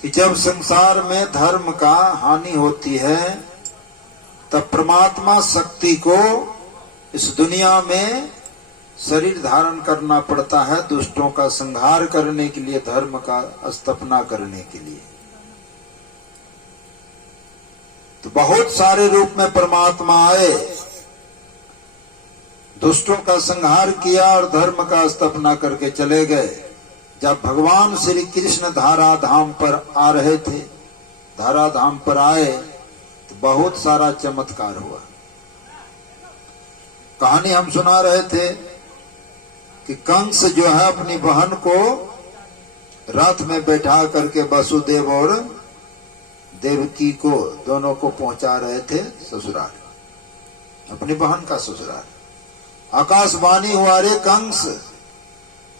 कि जब संसार में धर्म का हानि होती है तब परमात्मा शक्ति को इस दुनिया में शरीर धारण करना पड़ता है, दुष्टों का संहार करने के लिए, धर्म का स्थापना करने के लिए। तो बहुत सारे रूप में परमात्मा आए, दुष्टों का संहार किया और धर्म का स्थापना करके चले गए। जब भगवान श्री कृष्ण धराधाम पर आ रहे थे, धराधाम पर आए तो बहुत सारा चमत्कार हुआ। कहानी हम सुना रहे थे कि कंस जो है अपनी बहन को रथ में बैठा करके वसुदेव और देवकी को दोनों को पहुंचा रहे थे ससुराल, अपनी बहन का ससुराल। आकाशवाणी हुआ, रे कंस,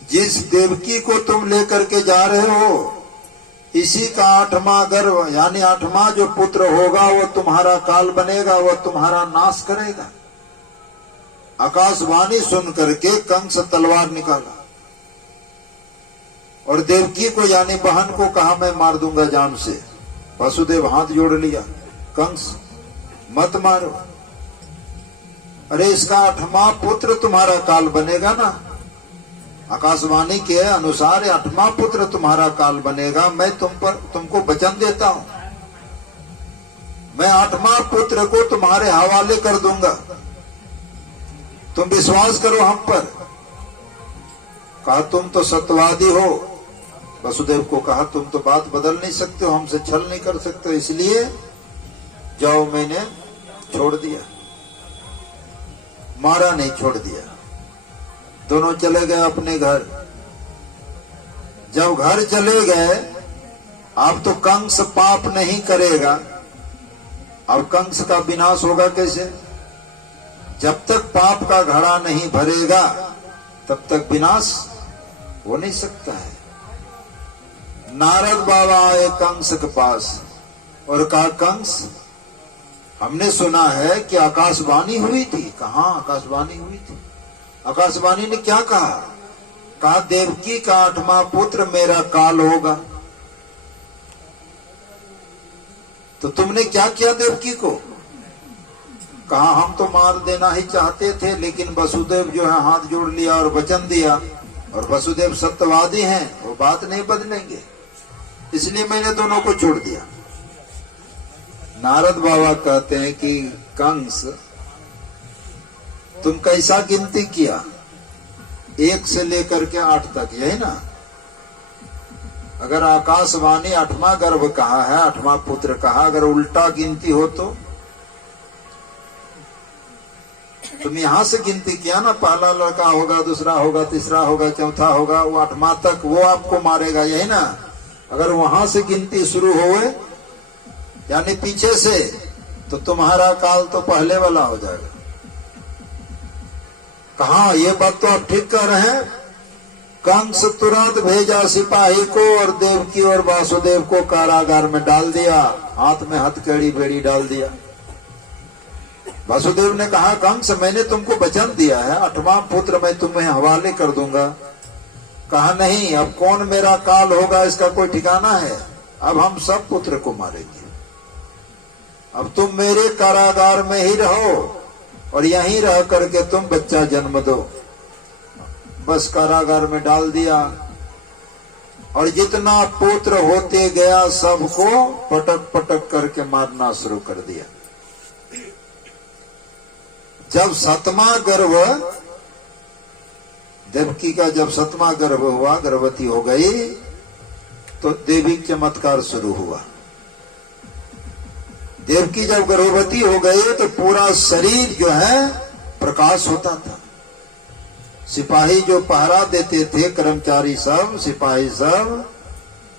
जिस देवकी को तुम लेकर के जा रहे हो इसी का 8वां गर्भ यानी 8वां जो पुत्र होगा वो तुम्हारा काल बनेगा, वो तुम्हारा नाश करेगा। आकाशवाणी सुन करके कंस तलवार निकाला और देवकी को यानी बहन को कहा मैं मार दूंगा जान से। वसुदेव हाथ जोड़ लिया, कंस मत मारो, अरे इसका 8वां पुत्र तुम्हारा काल बनेगा ना। आकाशवाणी के अनुसार 8वां पुत्र तुम्हारा काल बनेगा। मैं तुमको वचन देता हूं, मैं 8वां पुत्र को तुम्हारे हवाले कर दूंगा, तुम विश्वास करो हम पर। कहा तुम तो सत्यवादी हो। वसुदेव को कहा तुम तो बात बदल नहीं सकते हो, हमसे छल नहीं कर सकते हो, इसलिए जाओ। मैंने छोड़ दिया, मारा नहीं, छोड़ दिया। दोनों चले गए अपने घर। जब घर चले गए, अब तो कंस पाप नहीं करेगा, अब कंस का विनाश होगा कैसे? जब तक पाप का घड़ा नहीं भरेगा तब तक विनाश हो नहीं सकता है। नारद बाबा आए कंस के पास और कहा कंस, हमने सुना है कि आकाशवाणी हुई थी। कहाँ आकाशवाणी हुई थी? आकाशवाणी ने क्या कहा? कहा देवकी का 8वां पुत्र मेरा काल होगा। तो तुमने क्या किया देवकी को? कहा हम तो मार देना ही चाहते थे, लेकिन वसुदेव जो है हाथ जोड़ लिया और वचन दिया, और वसुदेव सत्यवादी हैं, वो बात नहीं बदलेंगे, इसलिए मैंने दोनों को छोड़ दिया। नारद बाबा कहते हैं कि कंस तुम कैसा गिनती किया? 1 से लेकर के 8 तक, यही ना? अगर आकाशवाणी 8वां गर्भ कहा है, 8वां पुत्र कहा, अगर उल्टा गिनती हो तो तुम यहां से गिनती किया ना, पहला लड़का होगा, दूसरा होगा, तीसरा होगा, चौथा होगा, वो 8वां तक वो आपको मारेगा, यही ना? अगर वहां से गिनती शुरू होए यानी पीछे से, तो तुम्हारा काल तो पहले वाला हो जाएगा। कहा ये बात तो आप ठीक कह रहे हैं। कंस तुरंत भेजा सिपाही को और देवकी और वासुदेव को कारागार में डाल दिया, हाथ में हथकड़ी बेड़ी डाल दिया। वासुदेव ने कहा कंस मैंने तुमको वचन दिया है, 8वां पुत्र मैं तुम्हें हवाले कर दूंगा। कहा नहीं, अब कौन मेरा काल होगा इसका कोई ठिकाना है, अब हम सब पुत्र को मारेंगे। अब तुम मेरे कारागार में ही रहो और यहीं रह करके तुम बच्चा जन्म दो। बस कारागार में डाल दिया और जितना पुत्र होते गया सबको पटक पटक करके मारना शुरू कर दिया। जब 7वां गर्भ देवकी का, जब 7वां गर्भ हुआ, गर्भवती हो गई, तो देवी चमत्कार शुरू हुआ। देवकी जब गर्भवती हो गई तो पूरा शरीर जो है प्रकाश होता था। सिपाही जो पहरा देते थे, कर्मचारी सब, सिपाही सब,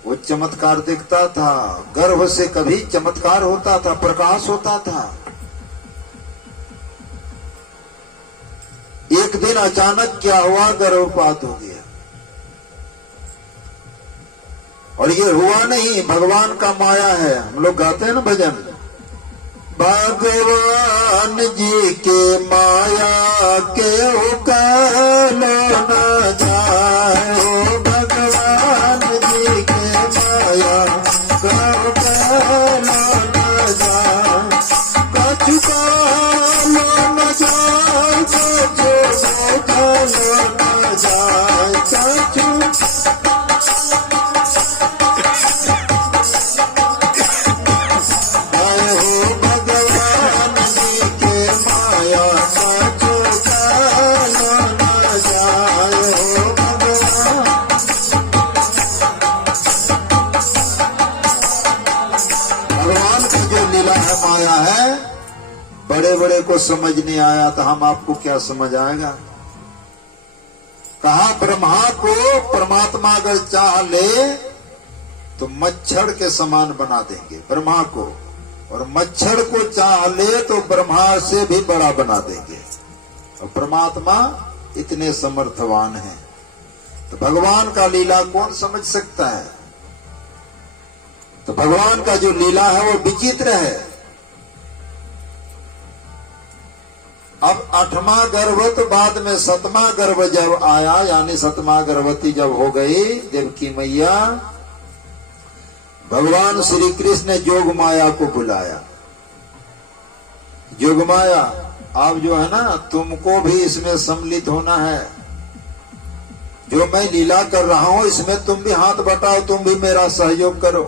वो चमत्कार देखता था। गर्भ से कभी चमत्कार होता था, प्रकाश होता था। एक दिन अचानक क्या हुआ, गर्भपात हो गया। और ये हुआ नहीं, भगवान का माया है। हम लोग गाते हैं ना भजन, भगवान जी के माया के कहलो न जाए, भगवान जी के माया बड़े बड़े को समझ नहीं आया तो हम आपको क्या समझ आएगा। कहा ब्रह्मा को परमात्मा अगर चाह ले तो मच्छर के समान बना देंगे ब्रह्मा को, और मच्छर को चाह ले तो ब्रह्मा से भी बड़ा बना देंगे। और परमात्मा इतने समर्थवान हैं, तो भगवान का लीला कौन समझ सकता है। तो भगवान का जो लीला है वो विचित्र है। अब 8वां गर्भ तो बाद में 7वां गर्भ जब आया, यानी 7वां गर्भवती जब हो गई देवकी मैया, भगवान श्री कृष्ण ने जोग माया को बुलाया। जोग माया, आप जो है ना, तुमको भी इसमें सम्मिलित होना है। जो मैं लीला कर रहा हूं इसमें तुम भी हाथ बटाओ, तुम भी मेरा सहयोग करो।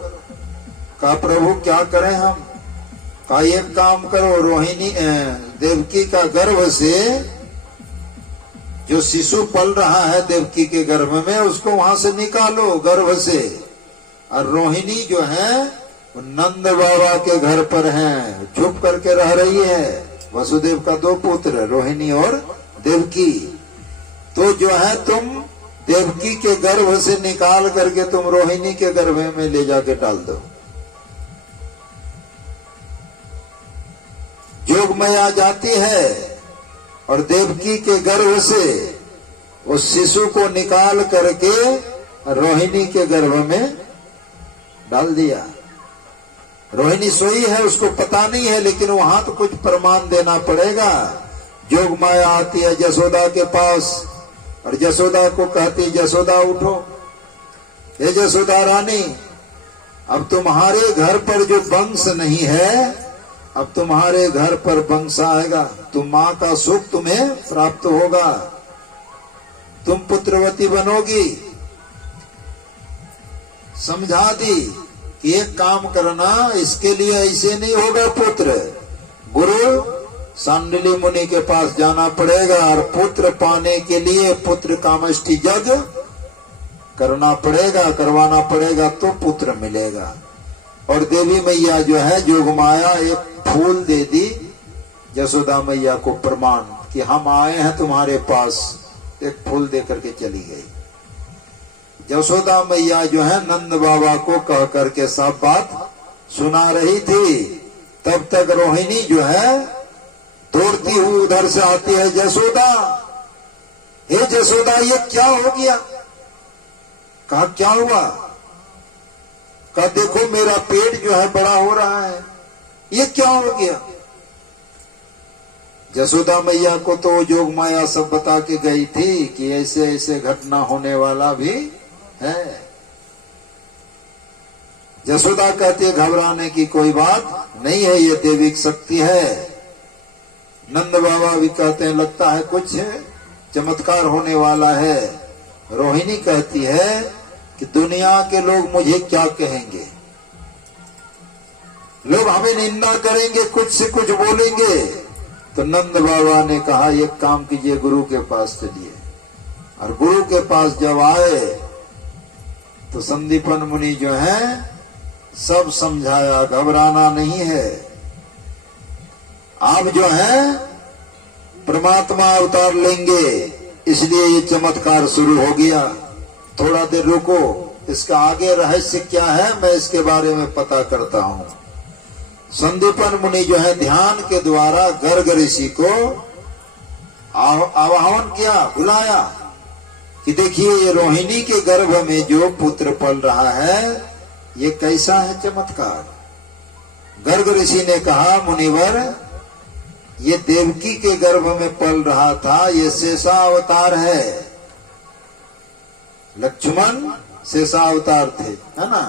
कहा प्रभु क्या करें हम। कहा एक काम करो, रोहिणी देवकी का गर्भ से जो शिशु पल रहा है देवकी के गर्भ में, उसको वहां से निकालो गर्भ से। और रोहिणी जो है वो नंद बाबा के घर पर है, छुप करके रह रही है। वसुदेव का 2 पुत्र रोहिणी और देवकी। तो जो है तुम देवकी के गर्भ से निकाल करके तुम रोहिणी के गर्भ में ले जाके डाल दो। जोगमया जाती है और देवकी के गर्भ से उस शिशु को निकाल करके रोहिणी के गर्भ में डाल दिया। रोहिणी सोई है, उसको पता नहीं है, लेकिन वहां तो कुछ प्रमाण देना पड़ेगा। जोगमाया आती है यशोदा के पास और यशोदा को कहती यशोदा उठो, हे यशोदा रानी, अब तुम्हारे घर पर जो वंश नहीं है, अब तुम्हारे घर पर वंश आएगा। तुम माँ का सुख तुम्हें प्राप्त होगा, तुम पुत्रवती बनोगी। समझा दी कि एक काम करना, इसके लिए ऐसे नहीं होगा पुत्र। गुरु सांडिली मुनि के पास जाना पड़ेगा और पुत्र पाने के लिए पुत्र कामष्टि यज्ञ करना पड़ेगा, करवाना पड़ेगा, तो पुत्र मिलेगा। और देवी मैया जो है जोगमाया एक फूल दे दी यशोदा मैया को प्रमाण कि हम आए हैं तुम्हारे पास। एक फूल दे करके चली गई। यशोदा मैया जो है नंद बाबा को कह करके सब बात सुना रही थी। तब तक रोहिणी जो है दौड़ती हुई उधर से आती है, यशोदा, हे यशोदा ये क्या हो गया। कहा क्या हुआ। कहा देखो मेरा पेट जो है बड़ा हो रहा है, ये क्या हो गया। यशोदा मैया को तो जोग माया सब बता के गई थी कि ऐसे ऐसे घटना होने वाला भी है। यशोदा कहती है घबराने की कोई बात नहीं है, ये देविक शक्ति है। नंद बाबा भी कहते हैं लगता है कुछ चमत्कार होने वाला है। रोहिणी कहती है कि दुनिया के लोग मुझे क्या कहेंगे, लोग हमें निंदा करेंगे, कुछ से कुछ बोलेंगे। तो नंद बाबा ने कहा एक काम कीजिए, गुरु के पास चलिए। और गुरु के पास जब आए तो संदीपन मुनि जो है सब समझाया, घबराना नहीं है। आप जो है परमात्मा अवतार लेंगे, इसलिए ये चमत्कार शुरू हो गया। थोड़ा देर रुको, इसका आगे रहस्य क्या है मैं इसके बारे में पता करता हूं। संदीपन मुनि जो है ध्यान के द्वारा गर्ग ऋषि को आवाहन किया, बुलाया कि देखिए ये रोहिणी के गर्भ में जो पुत्र पल रहा है ये कैसा है चमत्कार। गर्ग ऋषि ने कहा मुनिवर ये देवकी के गर्भ में पल रहा था, ये शेषा अवतार है। लक्ष्मण शेषा अवतार थे, है ना।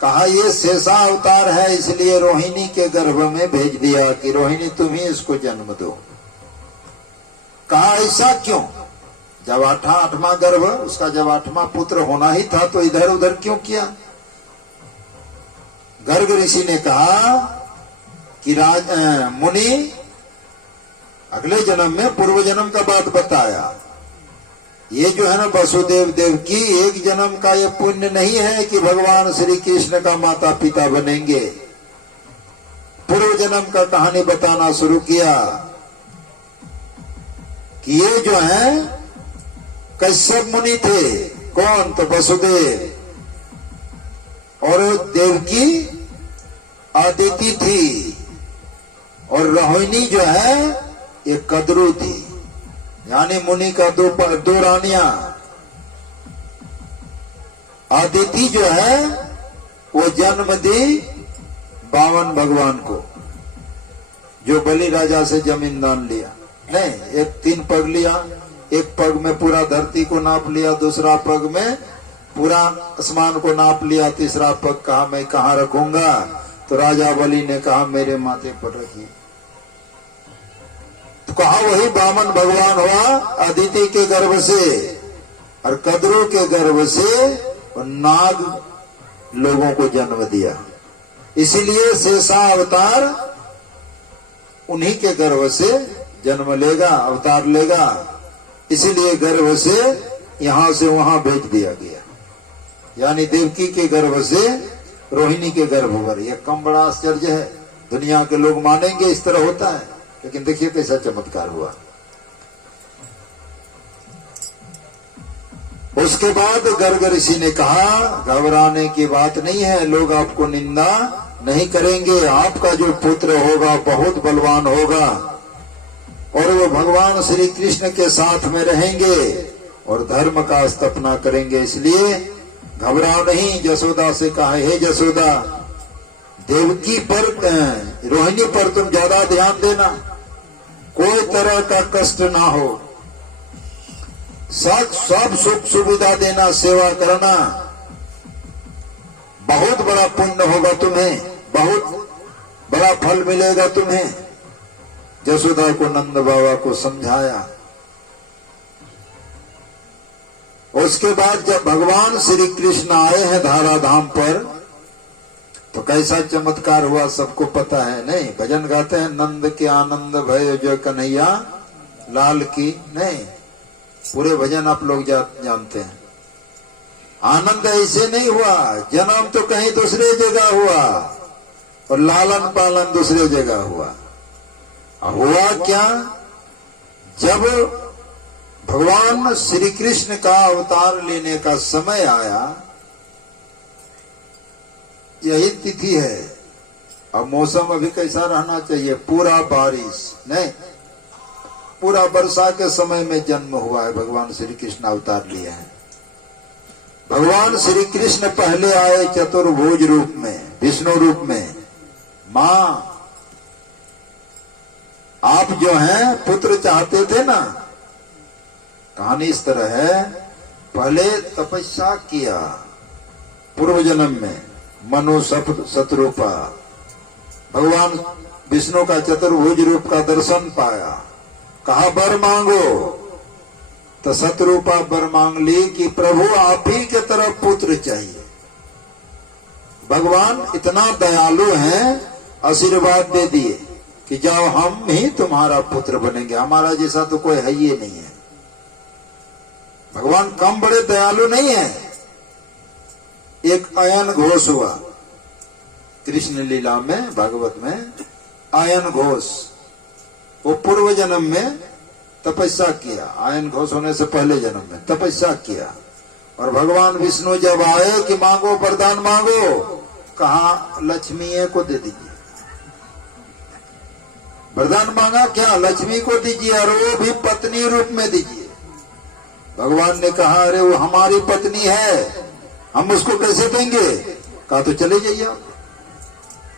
कहा ये शेषा अवतार है, इसलिए रोहिणी के गर्भ में भेज दिया कि रोहिणी तुम ही इसको जन्म दो। कहा ऐसा क्यों, जब 8वां गर्भ उसका जब 8वां पुत्र होना ही था तो इधर उधर क्यों किया। गर्ग ऋषि ने कहा कि मुनि अगले जन्म में पूर्व जन्म का बात बताया। ये जो है ना वसुदेव देवकी एक जन्म का ये पुण्य नहीं है कि भगवान श्री कृष्ण का माता पिता बनेंगे। पूर्व जन्म का कहानी बताना शुरू किया कि ये जो है कश्यप मुनि थे। कौन? तो वसुदेव। और देवकी अदिति थी, और रोहिणी जो है ये कद्रू थी, यानी मुनि का दो रानियां। अदिति जो है वो जन्म दी बावन भगवान को, जो बलि राजा से जमीन दान लिया। नहीं, एक 3 पग लिया, एक पग में पूरा धरती को नाप लिया, दूसरा पग में पूरा आसमान को नाप लिया, तीसरा पग कहा मैं कहाँ रखूंगा? तो राजा बलि ने कहा मेरे माथे पर रखिए। तो कहा वही बामन भगवान हुआ अदिति के गर्भ से, और कद्रू के गर्भ से और नाग लोगों को जन्म दिया। इसीलिए शेषा अवतार उन्हीं के गर्भ से जन्म लेगा, अवतार लेगा। इसीलिए गर्भ से यहां से वहां भेज दिया गया, यानी देवकी के गर्भ से रोहिणी के गर्भ पर। यह कम बड़ा आश्चर्य है? दुनिया के लोग मानेंगे इस तरह होता है, लेकिन देखिए कैसा चमत्कार हुआ। उसके बाद गर्ग ऋषि ने कहा घबराने की बात नहीं है, लोग आपको निंदा नहीं करेंगे। आपका जो पुत्र होगा बहुत बलवान होगा, और वो भगवान श्री कृष्ण के साथ में रहेंगे और धर्म का स्थापना करेंगे। इसलिए घबराओ नहीं। जसोदा से कहा हे जसोदा, देवकी पर रोहिणी पर तुम ज्यादा ध्यान देना, कोई तरह का कष्ट ना हो, सब सुख सुविधा देना, सेवा करना, बहुत बड़ा पुण्य होगा तुम्हें, बहुत बड़ा फल मिलेगा तुम्हें। जसोदा को नंद बाबा को समझाया। उसके बाद जब भगवान श्री कृष्ण आए हैं धारा धाम पर, तो कैसा चमत्कार हुआ सबको पता है। नहीं, भजन गाते हैं नंद के आनंद भय जो कन्हैया लाल की। नहीं, पूरे भजन आप लोग जानते हैं। आनंद ऐसे नहीं हुआ, जन्म तो कहीं दूसरे जगह हुआ और लालन पालन दूसरे जगह हुआ। हुआ क्या? जब भगवान श्री कृष्ण का अवतार लेने का समय आया, यही तिथि है। अब मौसम अभी कैसा रहना चाहिए? पूरा बारिश नहीं, पूरा वर्षा के समय में जन्म हुआ है। भगवान श्री कृष्ण अवतार लिए हैं। भगवान श्री कृष्ण पहले आए चतुर्भुज रूप में, विष्णु रूप में। मां, आप जो हैं पुत्र चाहते थे ना। कहानी इस तरह है, पहले तपस्या किया पूर्व जन्म में, मनु शतरूपा, भगवान विष्णु का चतुर्भुज रूप का दर्शन पाया, कहा वर मांगो, तो शतरूपा वर मांग ली कि प्रभु आप ही के तरफ पुत्र चाहिए। भगवान इतना दयालु हैं, आशीर्वाद दे दिए कि जाओ हम ही तुम्हारा पुत्र बनेंगे, हमारा जैसा तो कोई है ही नहीं है। भगवान कम बड़े दयालु नहीं है। एक अयन घोष हुआ कृष्ण लीला में, भागवत में। अयन घोष वो पूर्व जन्म में तपस्या किया, आयन घोष होने से पहले जन्म में तपस्या किया। और भगवान विष्णु जब आए कि मांगो वरदान मांगो, कहा लक्ष्मी को दे दीजिए। वरदान मांगा क्या? लक्ष्मी को दीजिए, और वो भी पत्नी रूप में दीजिए। भगवान ने कहा अरे वो हमारी पत्नी है, हम उसको कैसे देंगे? कहा तो चले जाइए आप,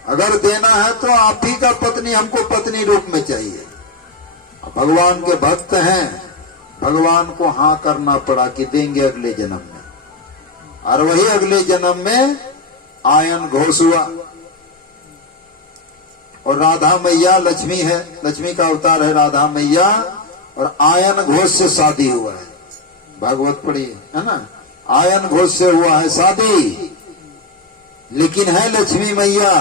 अगर देना है तो आप ही का पत्नी हमको पत्नी रूप में चाहिए। भगवान के भक्त हैं, भगवान को हाँ करना पड़ा कि देंगे अगले जन्म में। और वही अगले जन्म में आयन घोष हुआ। और राधा मैया लक्ष्मी है, लक्ष्मी का अवतार है राधा मैया, और आयन घोष से शादी हुआ है। भागवत पढ़िए, है ना। आयन घोष से हुआ है शादी, लेकिन है लक्ष्मी मैया।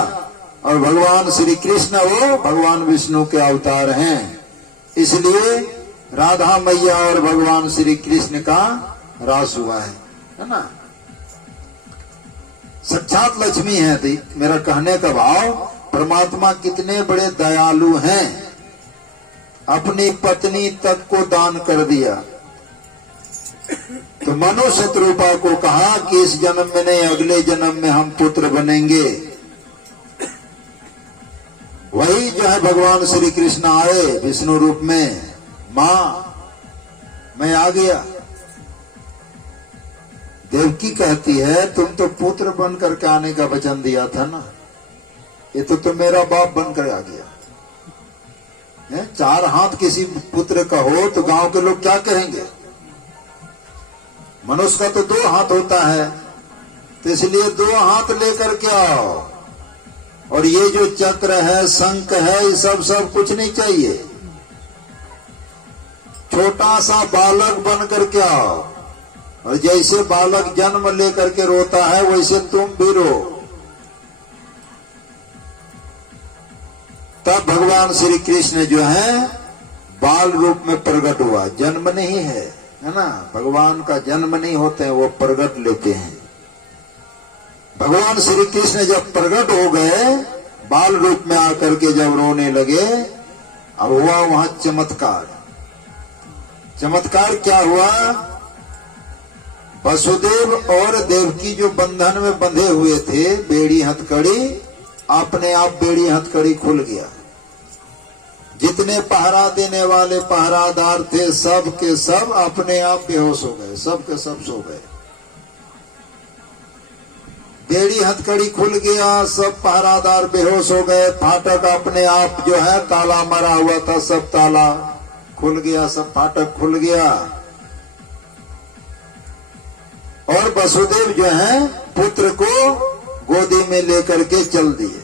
और भगवान श्री कृष्ण वो भगवान विष्णु के अवतार हैं, इसलिए राधा मैया और भगवान श्री कृष्ण का रास हुआ है ना। साक्षात लक्ष्मी है। मेरा कहने का भाव परमात्मा कितने बड़े दयालु हैं, अपनी पत्नी तक को दान कर दिया। तो मनु शत्रुपा को कहा कि इस जन्म में नहीं, अगले जन्म में हम पुत्र बनेंगे। वही जो है भगवान श्री कृष्ण आए विष्णु रूप में, मां मैं आ गया। देवकी कहती है तुम तो पुत्र बन करके आने का वचन दिया था ना, ये तो तुम मेरा बाप बनकर आ गया है। 4 हाथ किसी पुत्र का हो तो गांव के लोग क्या कहेंगे? मनुष्य का तो 2 हाथ होता है, तो इसलिए 2 हाथ लेकर के आओ। और ये जो चक्र है, शंख है, ये सब कुछ नहीं चाहिए। छोटा सा बालक बन करके आओ, और जैसे बालक जन्म लेकर के रोता है वैसे तुम भी रो। तब भगवान श्री कृष्ण जो है बाल रूप में प्रकट हुआ। जन्म नहीं है ना, भगवान का जन्म नहीं होते हैं, वो प्रकट लेते हैं। भगवान श्री कृष्ण जब प्रकट हो गए, बाल रूप में आकर के जब रोने लगे, अब हुआ वहां चमत्कार। चमत्कार क्या हुआ? वसुदेव और देवकी जो बंधन में बंधे हुए थे, बेड़ी हथकड़ी, अपने आप बेड़ी हथकड़ी खुल गया। जितने पहरा देने वाले पहरादार थे, सब के सब अपने आप बेहोश हो गए, सब के सब सो गए। बेड़ी हथकड़ी खुल गया, सब पहरादार बेहोश हो गए। फाटक अपने आप जो है ताला मारा हुआ था, सब ताला खुल गया, सब फाटक खुल गया। और वसुदेव जो है पुत्र को गोदी में लेकर के चल दिए।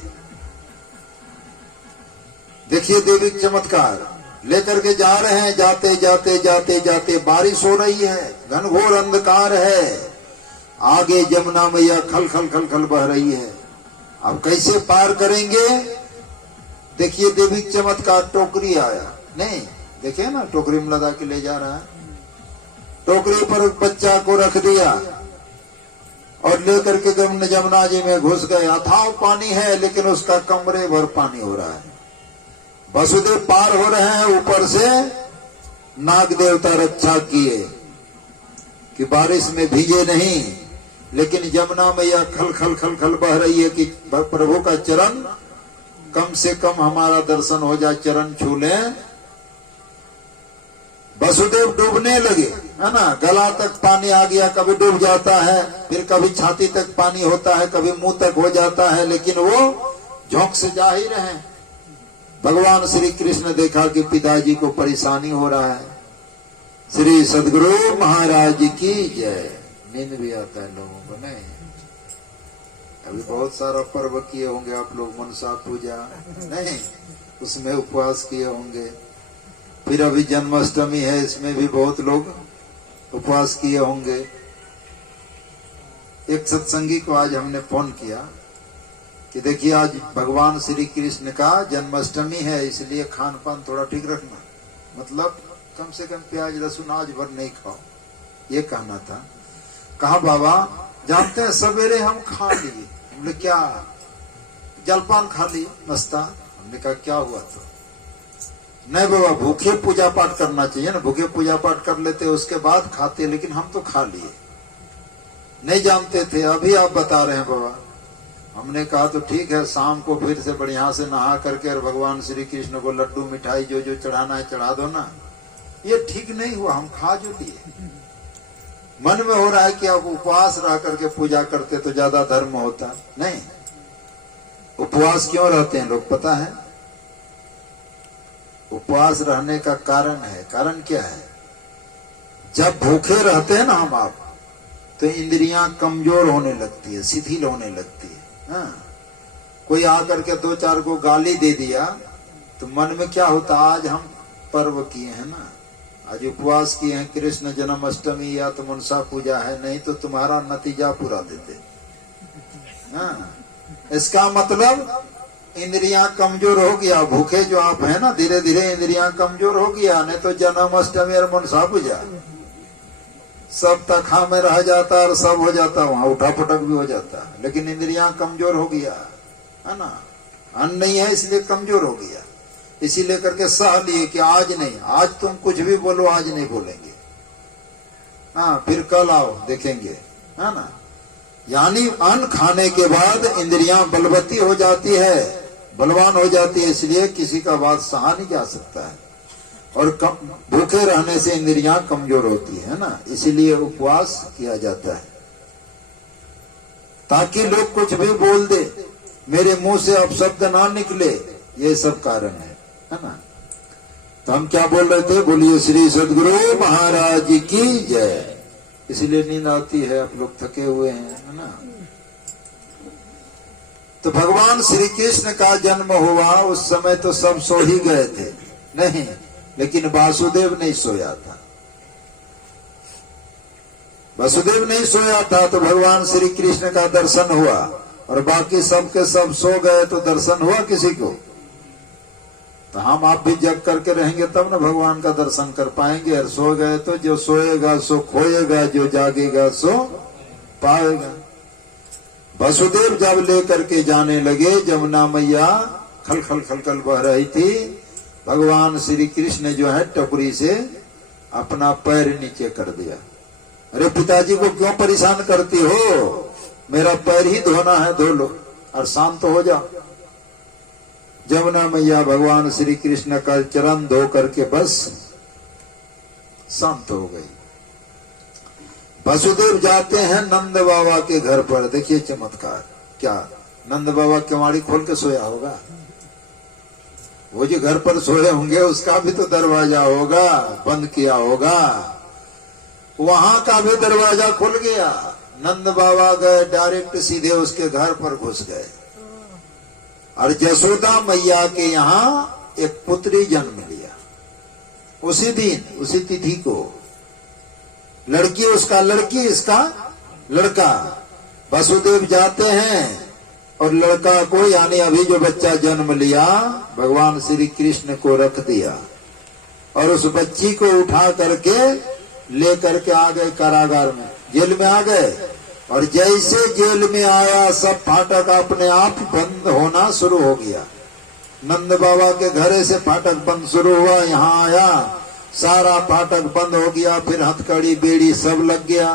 देखिए देवी चमत्कार, लेकर के जा रहे हैं। जाते जाते जाते जाते बारिश हो रही है, घनघोर अंधकार है, आगे जमुना मैया खल खल खल खल बह रही है। अब कैसे पार करेंगे? देखिए देवी चमत्कार, टोकरी आया, नहीं देखिए ना, टोकरी में लगा के ले जा रहा है। टोकरी पर बच्चा को रख दिया और लेकर के जमुना जी में घुस गए। अथाह पानी है, लेकिन उसका कमरे भर पानी हो रहा है। वसुदेव पार हो रहे हैं, ऊपर से नाग देवता रक्षा किए कि बारिश में भीगे नहीं। लेकिन जमुना मैया खल खल खल खल बह रही है कि प्रभु का चरण कम से कम हमारा दर्शन हो जाए, चरण छू लें। वसुदेव डूबने लगे, है ना, गला तक पानी आ गया, कभी डूब जाता है, फिर कभी छाती तक पानी होता है, कभी मुंह तक हो जाता है, लेकिन वो झोंक से जा ही रहे। भगवान श्री कृष्ण देखा कि पिताजी को परेशानी हो रहा है। श्री सदगुरु महाराज की जय। नींद भी आता है लोगों को, नहीं? अभी बहुत सारा पर्व किए होंगे आप लोग, मनसा पूजा, नहीं, उसमें उपवास किए होंगे। फिर अभी जन्माष्टमी है, इसमें भी बहुत लोग उपवास किए होंगे। एक सत्संगी को आज हमने फोन किया कि देखिए आज भगवान श्री कृष्ण का जन्माष्टमी है, इसलिए खान पान थोड़ा ठीक रखना, मतलब कम से कम प्याज लहसुन आज भर नहीं खाओ, ये कहना था। कहा बाबा जानते हैं सवेरे हम खा लिए। हमने क्या? जलपान खा लिए, नाश्ता। हमने कहा क्या हुआ? तो नहीं बाबा, भूखे पूजा पाठ करना चाहिए ना, भूखे पूजा पाठ कर लेते उसके बाद खाते, लेकिन हम तो खा लिए। नहीं जानते थे, अभी आप बता रहे हैं बाबा। हमने कहा तो ठीक है, शाम को फिर से बढ़िया से नहा करके और भगवान श्री कृष्ण को लड्डू मिठाई जो जो चढ़ाना है चढ़ा दो ना। ये ठीक नहीं हुआ, हम खा जो लिए। मन में हो रहा है कि आप उपवास रह करके पूजा करते तो ज्यादा धर्म होता, नहीं। उपवास क्यों रहते हैं लोग पता है? उपवास रहने का कारण है। कारण क्या है? जब भूखे रहते हैं ना हम आप, तो इंद्रियां कमजोर होने लगती है, शिथिल होने लगती है। हाँ, कोई आकर के 2-4 को गाली दे दिया तो मन में क्या होता? आज हम पर्व किए हैं ना, आज उपवास किए हैं, कृष्ण जन्माष्टमी या तो मनसा पूजा है, नहीं तो तुम्हारा नतीजा पूरा देते। हाँ, इसका मतलब इंद्रियां कमजोर हो गया। भूखे जो आप है ना, धीरे धीरे इंद्रियां कमजोर हो गया। नहीं तो जन्माष्टमी और मनसा पूजा सब तखा में रह जाता और सब हो जाता, वहां उठा पटक भी हो जाता, लेकिन इंद्रियां कमजोर हो गया, है ना। अन्न नहीं है इसलिए कमजोर हो गया, इसीलिए करके सह लिए कि आज नहीं, आज तुम कुछ भी बोलो, आज नहीं बोलेंगे, हाँ फिर कल आओ देखेंगे, है ना। यानी अन्न खाने के बाद इंद्रियां बलवती हो जाती है, बलवान हो जाती है, इसलिए किसी का बात सहा नहीं जा सकता है। और भूखे रहने से इंद्रियां कमजोर होती है ना, इसीलिए उपवास किया जाता है, ताकि लोग कुछ भी बोल दे, मेरे मुंह से अब शब्द ना निकले, ये सब कारण है ना। तो हम क्या बोल रहे थे, बोलिए श्री सद्गुरु महाराज की जय। इसलिए नींद आती है, आप लोग थके हुए हैं, है ना। तो भगवान श्री कृष्ण का जन्म हुआ, उस समय तो सब सो ही गए थे, नहीं, लेकिन वासुदेव नहीं सोया था। वासुदेव नहीं सोया था तो भगवान श्री कृष्ण का दर्शन हुआ, और बाकी सब के सब सो गए तो दर्शन हुआ किसी को। तो हम आप भी जग करके रहेंगे तब ना भगवान का दर्शन कर पाएंगे, और सो गए तो जो सोएगा सो खोएगा, जो जागेगा सो पाएगा। वसुदेव जब लेकर के जाने लगे, जमुना मैया खल खल खल खल बह रही थी, भगवान श्री कृष्ण जो है टपरी से अपना पैर नीचे कर दिया। अरे पिताजी को क्यों परेशान करती हो, मेरा पैर ही धोना है, धो लो और शांत हो जाओ। जमुना मैया भगवान श्री कृष्ण का चरण धो करके बस शांत हो गई। वसुदेव जाते हैं नंद बाबा के घर पर, देखिए चमत्कार, क्या नंद बाबा केवाड़ी खोल के सोया होगा? वो जो घर पर सोए होंगे उसका भी तो दरवाजा होगा, बंद किया होगा, वहां का भी दरवाजा खुल गया। नंद बाबा गए, डायरेक्ट सीधे उसके घर पर घुस गए, और यशोदा मैया के यहाँ एक पुत्री जन्म लिया उसी दिन, उसी तिथि को। लड़की उसका, लड़की इसका लड़का। वसुदेव जाते हैं और लड़का को, यानी अभी जो बच्चा जन्म लिया, भगवान श्री कृष्ण को रख दिया, और उस बच्ची को उठा करके ले करके आ गए कारागार में, जेल में आ गए। और जैसे जेल में आया, सब फाटक अपने आप बंद होना शुरू हो गया। नंद बाबा के घरे से फाटक बंद शुरू हुआ, यहाँ आया, सारा फाटक बंद हो गया, फिर हथकड़ी बेड़ी सब लग गया।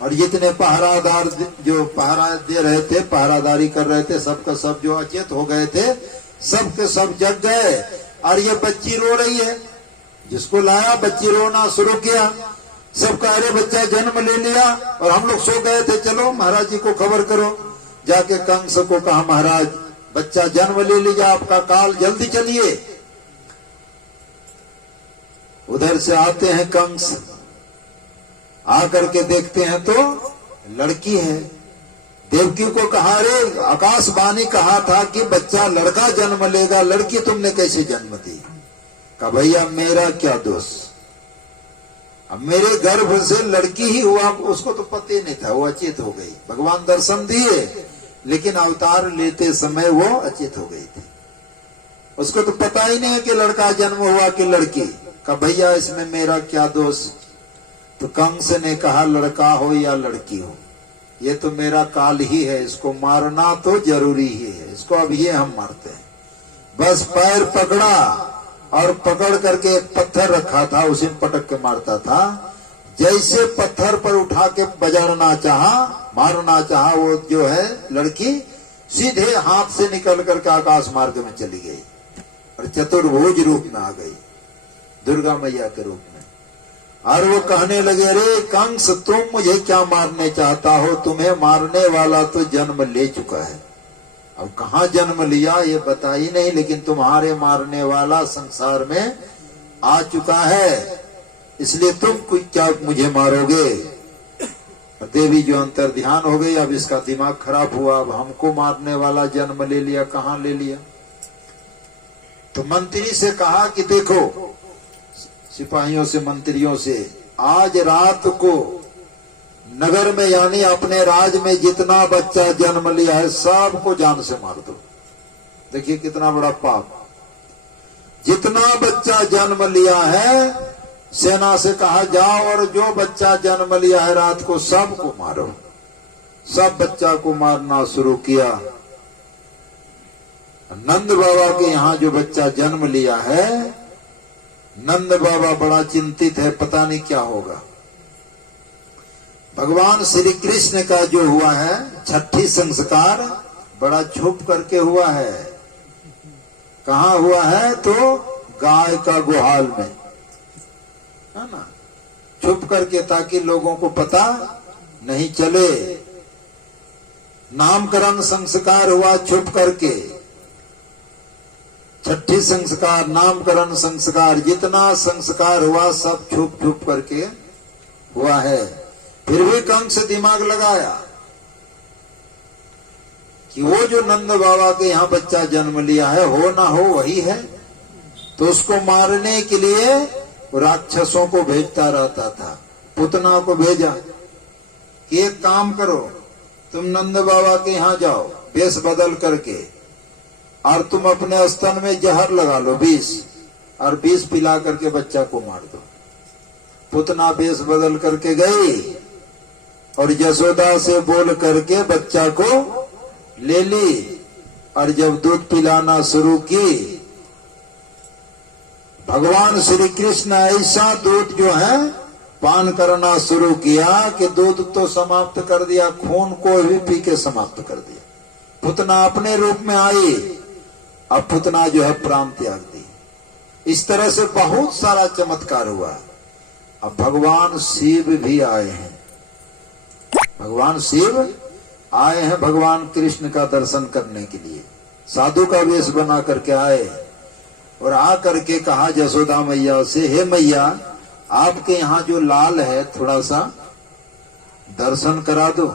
और जितने पहरादार जो पहरा दे रहे थे, पहरादारी कर रहे थे, सबका सब जो अचेत हो गए थे, सब के सब जग गए। और ये बच्ची रो रही है, जिसको लाया बच्ची रोना शुरू किया। सब कह रहे बच्चा जन्म ले लिया, और हम लोग सो गए थे, चलो महाराज जी को खबर करो। जाके कंस को कहा, महाराज बच्चा जन्म ले लीजिए, आपका काल, जल्दी चलिए। उधर से आते हैं कंस, आकर के देखते हैं तो लड़की है। देवकी को कहा, रे आकाशवाणी कहा था कि बच्चा लड़का जन्म लेगा, लड़की तुमने कैसे जन्म दी? कहा भैया मेरा क्या दोष, अब मेरे गर्भ से लड़की ही हुआ, उसको तो पता ही नहीं था, वो अचेत हो गई। भगवान दर्शन दिए, लेकिन अवतार लेते समय वो अचेत हो गई थी, उसको तो पता ही नहीं है कि लड़का जन्म हुआ कि लड़की। कहा भैया इसमें मेरा क्या दोष? तो कंस ने कहा, लड़का हो या लड़की हो, ये तो मेरा काल ही है, इसको मारना तो जरूरी ही है, इसको अब ये हम मारते हैं। बस पैर पकड़ा, और पकड़ करके एक पत्थर रखा था, उसी में पटक के मारता था। जैसे पत्थर पर उठा के बजाड़ना चाहा, मारना चाहा, वो जो है लड़की सीधे हाथ से निकल करके आकाश मार्ग में चली गई, और चतुर्भुज रूप में आ गई, दुर्गा मैया के रूप में। और वो कहने लगे, अरे कंस तुम मुझे क्या मारने चाहता हो, तुम्हें मारने वाला तो जन्म ले चुका है, अब कहाँ जन्म लिया ये बता ही नहीं, लेकिन तुम्हारे मारने वाला संसार में आ चुका है, इसलिए तुम क्या मुझे मारोगे? देवी जो अंतर ध्यान हो गई, अब इसका दिमाग खराब हुआ, अब हमको मारने वाला जन्म ले लिया, कहाँ ले लिया? तो मंत्री से कहा कि देखो, सिपाहियों से, मंत्रियों से, आज रात को नगर में, यानी अपने राज में जितना बच्चा जन्म लिया है सबको जान से मार दो। देखिए कितना बड़ा पाप। जितना बच्चा जन्म लिया है, सेना से कहा जाओ और जो बच्चा जन्म लिया है रात को सबको मारो। सब बच्चा को मारना शुरू किया। नंद बाबा के यहाँ जो बच्चा जन्म लिया है, नंद बाबा बड़ा चिंतित है, पता नहीं क्या होगा। भगवान श्री कृष्ण का जो हुआ है छठी संस्कार बड़ा छुप करके हुआ है। कहाँ हुआ है? तो गाय का गुहाल में, है ना, छुप करके, ताकि लोगों को पता नहीं चले। नामकरण संस्कार हुआ छुप करके, छठी संस्कार, नामकरण संस्कार, जितना संस्कार हुआ सब छुप छुप करके हुआ है। फिर भी कंस दिमाग लगाया कि वो जो नंद बाबा के यहाँ बच्चा जन्म लिया है, हो ना हो वही है। तो उसको मारने के लिए राक्षसों को भेजता रहता था। पुतना को भेजा कि एक काम करो, तुम नंद बाबा के यहाँ जाओ वेश बदल करके, और तुम अपने स्तन में जहर लगा लो 20, और 20 पिला करके बच्चा को मार दो। पुतना वेश बदल करके गई और यशोदा से बोल करके बच्चा को ले ली, और जब दूध पिलाना शुरू की, भगवान श्री कृष्ण ऐसा दूध जो है पान करना शुरू किया कि दूध तो समाप्त कर दिया, खून को भी पी के समाप्त कर दिया। पुतना अपने रूप में आई, अब पुतना जो है प्राण त्याग दी। इस तरह से बहुत सारा चमत्कार हुआ। अब भगवान शिव भी आए हैं, भगवान शिव आए हैं भगवान कृष्ण का दर्शन करने के लिए। साधु का वेश बना करके आए और आ करके कहा यशोदा मैया से, हे मैया, आपके यहाँ जो लाल है थोड़ा सा दर्शन करा दो।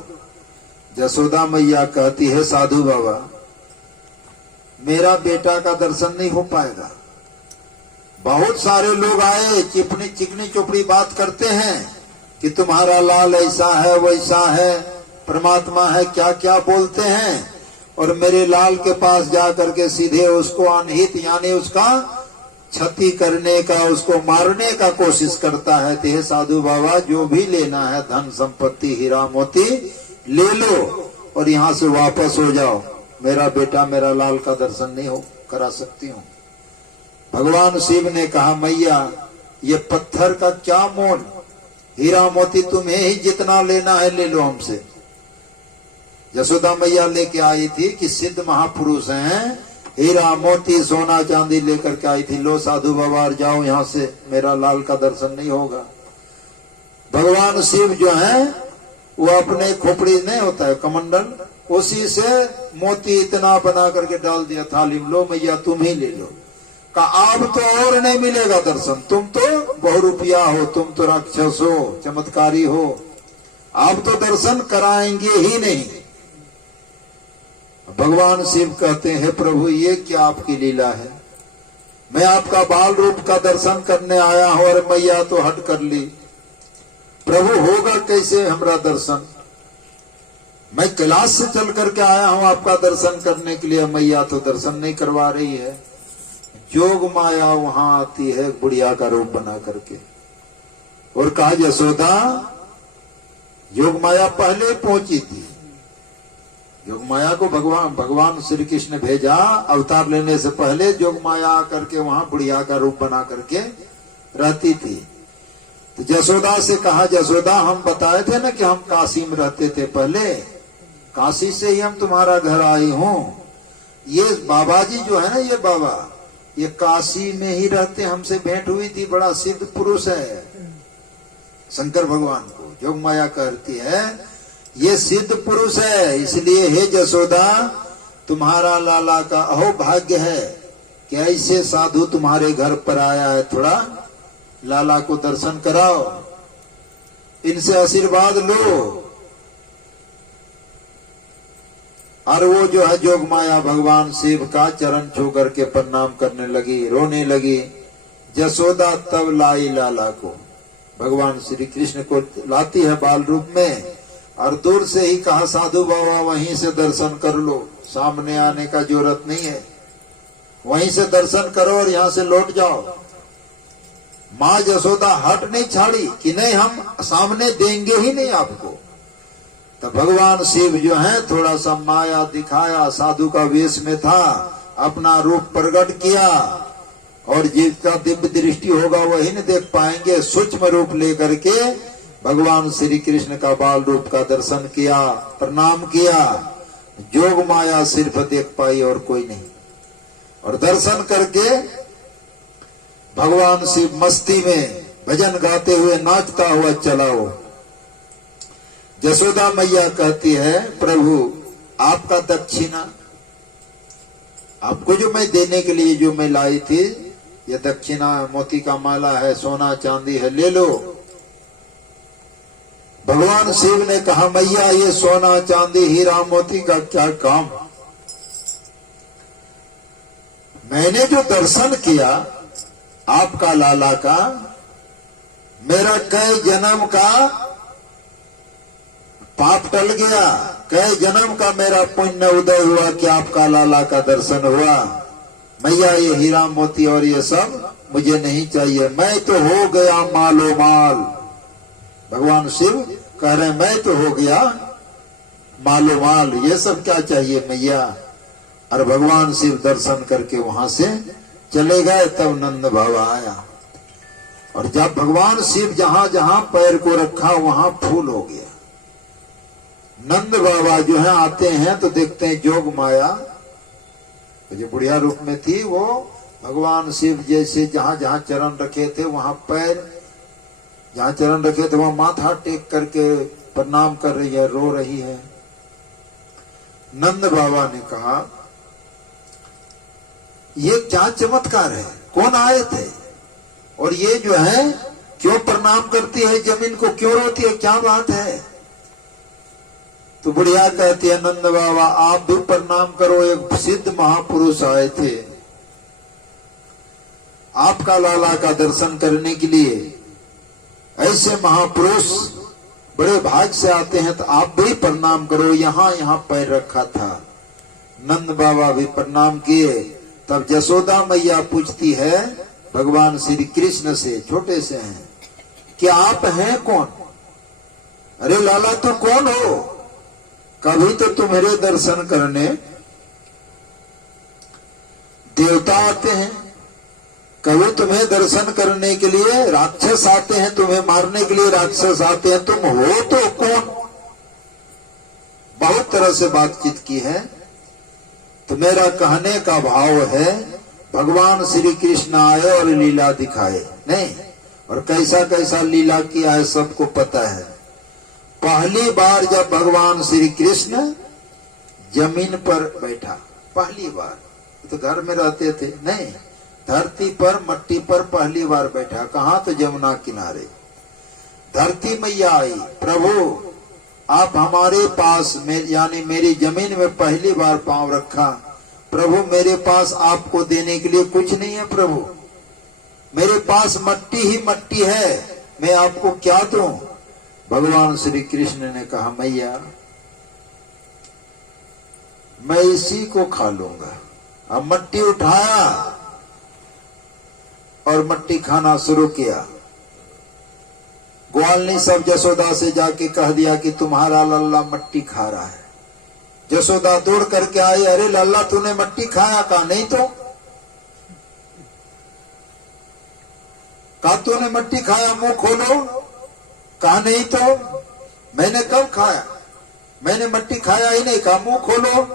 यशोदा मैया कहती है, साधु बाबा, मेरा बेटा का दर्शन नहीं हो पाएगा। बहुत सारे लोग आए, चिकनी चोपड़ी बात करते हैं कि तुम्हारा लाल ऐसा है वैसा है, परमात्मा है, क्या क्या बोलते हैं, और मेरे लाल के पास जा करके सीधे उसको अनहित यानी उसका क्षति करने का, उसको मारने का कोशिश करता है। तो हे साधु बाबा, जो भी लेना है धन संपत्ति हीरा मोती ले लो और यहाँ से वापस हो जाओ। मेरा बेटा, मेरा लाल का दर्शन नहीं हो करा सकती हूँ। भगवान शिव ने कहा, मैया, ये पत्थर का क्या मोल, हीरा मोती तुम्हें ही जितना लेना है ले लो हमसे। यशोदा मैया लेके आई थी कि सिद्ध महापुरुष हैं, हीरा मोती सोना चांदी लेकर के आई थी। लो साधु बाबा, जाओ यहाँ से, मेरा लाल का दर्शन नहीं होगा। भगवान शिव जो है वो अपने खोपड़ी नहीं होता है कमंडल, उसी से मोती इतना बना करके डाल दिया थाली में, लो मैया तुम ही ले लो। कहा अब तो और नहीं मिलेगा दर्शन, तुम तो बहुरूपिया हो, तुम तो राक्षस हो, चमत्कारी हो, आप तो दर्शन कराएंगे ही नहीं। भगवान शिव कहते हैं, प्रभु ये क्या आपकी लीला है, मैं आपका बाल रूप का दर्शन करने आया हूं और मैया तो हट कर ली। प्रभु होगा कैसे हमारा दर्शन, मैं कैलाश से चल करके आया हूं आपका दर्शन करने के लिए, मैया तो दर्शन नहीं करवा रही है। जोग माया वहां आती है बुढ़िया का रूप बना करके और कहा, यशोदा, योग माया पहले पहुंची थी। योग माया को भगवान श्री कृष्ण भेजा अवतार लेने से पहले, जोग माया करके वहां बुढ़िया का रूप बना करके रहती थी। तो यशोदा से कहा, यशोदा, हम बताए थे ना कि हम काशी में रहते थे पहले, काशी से ही हम तुम्हारा घर आई हूँ। ये बाबा जी जो है ना, ये बाबा, ये काशी में ही रहते, हमसे भेंट हुई थी, बड़ा सिद्ध पुरुष है। शंकर भगवान को जोग माया कहती है ये सिद्ध पुरुष है, इसलिए हे यशोदा, तुम्हारा लाला का अहो भाग्य है कि ऐसे साधु तुम्हारे घर पर आया है, थोड़ा लाला को दर्शन कराओ, इनसे आशीर्वाद लो। और वो जो है जोग माया भगवान शिव का चरण छू करके प्रणाम करने लगी, रोने लगी। यशोदा तब लाई लाला को, भगवान श्री कृष्ण को लाती है बाल रूप में, और दूर से ही कहा, साधु बाबा वहीं से दर्शन कर लो, सामने आने का जरूरत नहीं है, वहीं से दर्शन करो और यहाँ से लौट जाओ। माँ यशोदा हट नहीं छाड़ी कि नहीं, हम सामने देंगे ही नहीं आपको। तो भगवान शिव जो है थोड़ा सा माया दिखाया, साधु का वेश में था, अपना रूप प्रकट किया, और जिसका दिव्य दृष्टि होगा वही न देख पाएंगे। सूक्ष्म रूप लेकर के भगवान श्री कृष्ण का बाल रूप का दर्शन किया, प्रणाम किया। जोग माया सिर्फ देख पाई और कोई नहीं। और दर्शन करके भगवान शिव मस्ती में भजन गाते हुए नाचता हुआ चला हो। यशोदा मैया कहती है, प्रभु आपका दक्षिणा, आपको जो मैं देने के लिए जो मैं लाई थी, ये दक्षिणा मोती का माला है, सोना चांदी है, ले लो। भगवान शिव ने कहा, मैया ये सोना चांदी हीरा मोती का क्या काम, मैंने जो दर्शन किया आपका लाला का, मेरा कई जन्म का पाप टल गया, कई जन्म का मेरा पुण्य उदय हुआ कि आपका लाला का दर्शन हुआ। मैया ये हीरा मोती और ये सब मुझे नहीं चाहिए, मैं तो हो गया मालो माल। भगवान शिव कह रहे हैं, मैं तो हो गया मालो माल, ये सब क्या चाहिए मैया। और भगवान शिव दर्शन करके वहां से चले गए। तब नंद बाबा आया, और जब भगवान शिव जहां जहां पैर को रखा वहां फूल हो गया। नंद बाबा जो है आते हैं तो देखते हैं जोग माया जो बुढ़िया रूप में थी, वो भगवान शिव जैसे जहां जहां चरण रखे थे वहां पैर, जहां चरण रखे थे वहां माथा टेक करके प्रणाम कर रही है, रो रही है। नंद बाबा ने कहा, ये क्या चमत्कार है, कौन आए थे, और ये जो है क्यों प्रणाम करती है, जमीन को क्यों रोती है, क्या बात है। तो बुढ़िया कहती है, नंद बाबा आप भी प्रणाम करो, एक सिद्ध महापुरुष आए थे आपका लाला का दर्शन करने के लिए। ऐसे महापुरुष बड़े भाग से आते हैं, तो आप भी प्रणाम करो, यहाँ यहाँ पैर रखा था। नंद बाबा भी प्रणाम किए। तब यशोदा मैया पूछती है भगवान श्री कृष्ण से, छोटे से हैं, कि आप हैं कौन। अरे लाला तो कौन हो, कभी तो तुम्हारे दर्शन करने देवता आते हैं, कभी तुम्हें दर्शन करने के लिए राक्षस आते हैं, तुम्हें मारने के लिए राक्षस आते हैं, तुम हो तो कौन। बहुत तरह से बातचीत की है। तो मेरा कहने का भाव है, भगवान श्री कृष्ण आए और लीला दिखाए नहीं, और कैसा कैसा लीला किया है सबको पता है। पहली बार जब भगवान श्री कृष्ण जमीन पर बैठा, पहली बार, तो घर में रहते थे नहीं, धरती पर मट्टी पर पहली बार बैठा। कहाँ, तो यमुना किनारे। धरती मैया आई, प्रभु आप हमारे पास यानी मेरी जमीन में पहली बार पांव रखा। प्रभु मेरे पास आपको देने के लिए कुछ नहीं है, प्रभु मेरे पास मट्टी ही मट्टी है, मैं आपको क्या दूं। भगवान श्री कृष्ण ने कहा, मैया मैं इसी को खा लूंगा। अब मट्टी उठाया और मट्टी खाना शुरू किया। ग्वालनी सब यशोदा से जाके कह दिया कि तुम्हारा लल्ला मट्टी खा रहा है। यशोदा दौड़ करके आई, अरे लल्ला तूने मट्टी खाया, कहा नहीं तो। कहा तूने मट्टी खाया, मुंह खोलो, कहा नहीं तो। मैंने कब खाया, मैंने मट्टी खाया ही नहीं, कहा मुंह खोलो।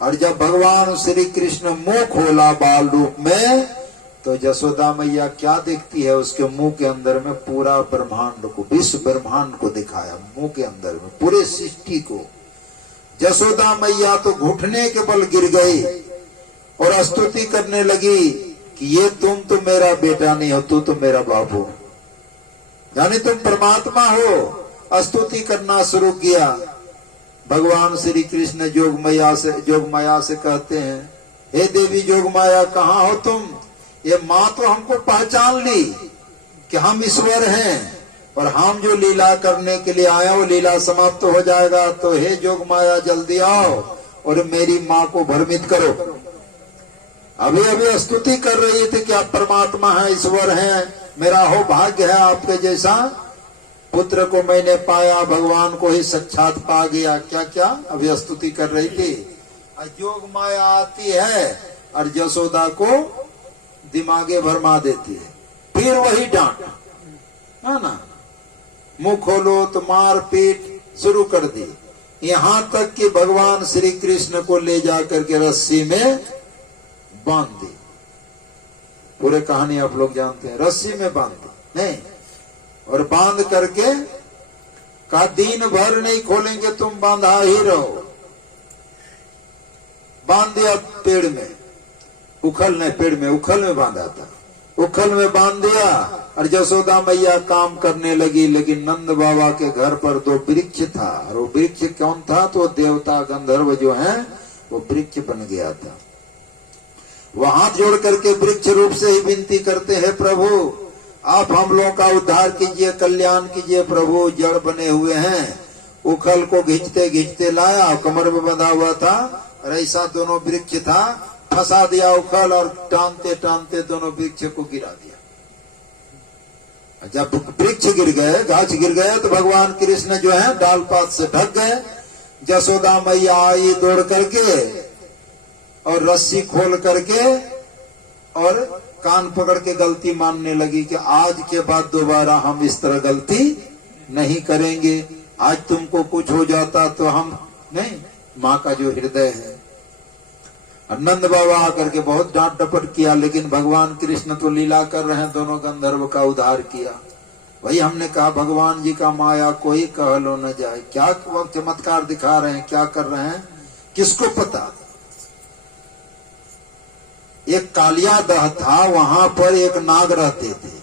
और जब भगवान श्री कृष्ण मुंह खोला बाल रूप में, तो यशोदा मैया क्या देखती है, उसके मुंह के अंदर में पूरा ब्रह्मांड को, विश्व ब्रह्मांड को दिखाया मुंह के अंदर में, पूरे सृष्टि को। यशोदा मैया तो घुटने के बल गिर गई और स्तुति करने लगी कि ये तुम तो मेरा बेटा नहीं हो, तू तो मेरा बाप हो, यानी तुम परमात्मा हो। स्तुति करना शुरू किया। भगवान श्री कृष्ण जोग माया से कहते हैं, हे देवी जोग माया कहाँ हो तुम। ये माँ तो हमको पहचान ली कि हम ईश्वर हैं, और हम जो लीला करने के लिए आए वो लीला समाप्त हो जाएगा, तो हे जोग माया जल्दी आओ और मेरी माँ को भ्रमित करो। अभी अभी स्तुति कर रही थी कि आप परमात्मा है, ईश्वर हैं, मेरा हो भाग्य है आपके जैसा पुत्र को मैंने पाया, भगवान को ही साक्षात पा गया। क्या क्या अभी स्तुति कर रही थी। जोग माया आती है और यशोदा को दिमागे भरमा देती है। फिर वही डांट, है ना, मुंह खोलो तो मार पीट शुरू कर दी, यहां तक कि भगवान श्री कृष्ण को ले जाकर के रस्सी में बांध दी। पूरे कहानी आप लोग जानते हैं, रस्सी में बांध दी नहीं, और बांध करके कहा दिन भर नहीं खोलेंगे, तुम बांधा ही रहो। बांध दिया पेड़ में, उखल नहीं, पेड़ में उखल में बांधा था, उखल में बांध दिया। और यशोदा मैया काम करने लगी, लेकिन नंद बाबा के घर पर 2 वृक्ष था, और वो वृक्ष कौन था, तो देवता गंधर्व जो है वो वृक्ष बन गया था। वो हाथ जोड़ करके वृक्ष रूप से ही विनती करते हैं, प्रभु आप हम लोगों का उद्धार कीजिए, कल्याण कीजिए प्रभु, जड़ बने हुए हैं। उखल को घिंचते घिंचते लाया, कमर में बंधा हुआ था, और ऐसा दोनों वृक्ष था, फंसा दिया उखल, और टानते टानते दोनों वृक्ष को गिरा दिया। जब वृक्ष गिर गए, गाछ गिर गए, तो भगवान कृष्ण जो है डाल पात से ढक गए। यशोदा मैया आई दौड़ करके और रस्सी खोल करके और कान पकड़ के गलती मानने लगी कि आज के बाद दोबारा हम इस तरह गलती नहीं करेंगे। आज तुमको कुछ हो जाता तो हम नहीं, माँ का जो हृदय है। नंद बाबा आकर के बहुत डांट डपट किया, लेकिन भगवान कृष्ण तो लीला कर रहे हैं, दोनों गंधर्व का उद्धार किया। वही हमने कहा, भगवान जी का माया कोई कह लो न जाए। क्या चमत्कार दिखा रहे हैं, क्या कर रहे हैं, किसको पता। एक कालिया दह था, वहां पर एक नाग रहते थे,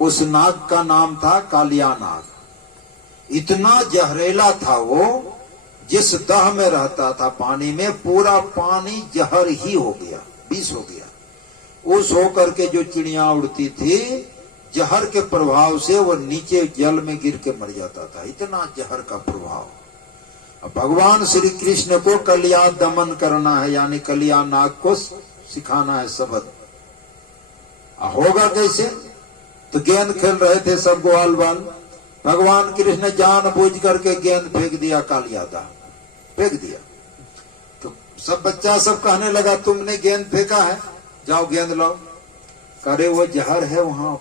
उस नाग का नाम था कालिया नाग। इतना जहरीला था वो, जिस दह में रहता था पानी में, पूरा पानी जहर ही हो गया, विष हो गया। उस होकर के जो चिड़िया उड़ती थी, जहर के प्रभाव से वो नीचे जल में गिर के मर जाता था, इतना जहर का प्रभाव। अब भगवान श्री कृष्ण को कलिया दमन करना है, यानी कलिया नाग को सिखाना है सबक। होगा कैसे, तो गेंद खेल रहे थे सब ग्वाल बाल, भगवान कृष्ण जानबूझ करके गेंद फेंक दिया, कालियादा फेंक दिया। तो सब बच्चा सब कहने लगा, तुमने गेंद फेंका है, जाओ गेंद लाओ। करे वो जहर है, वहां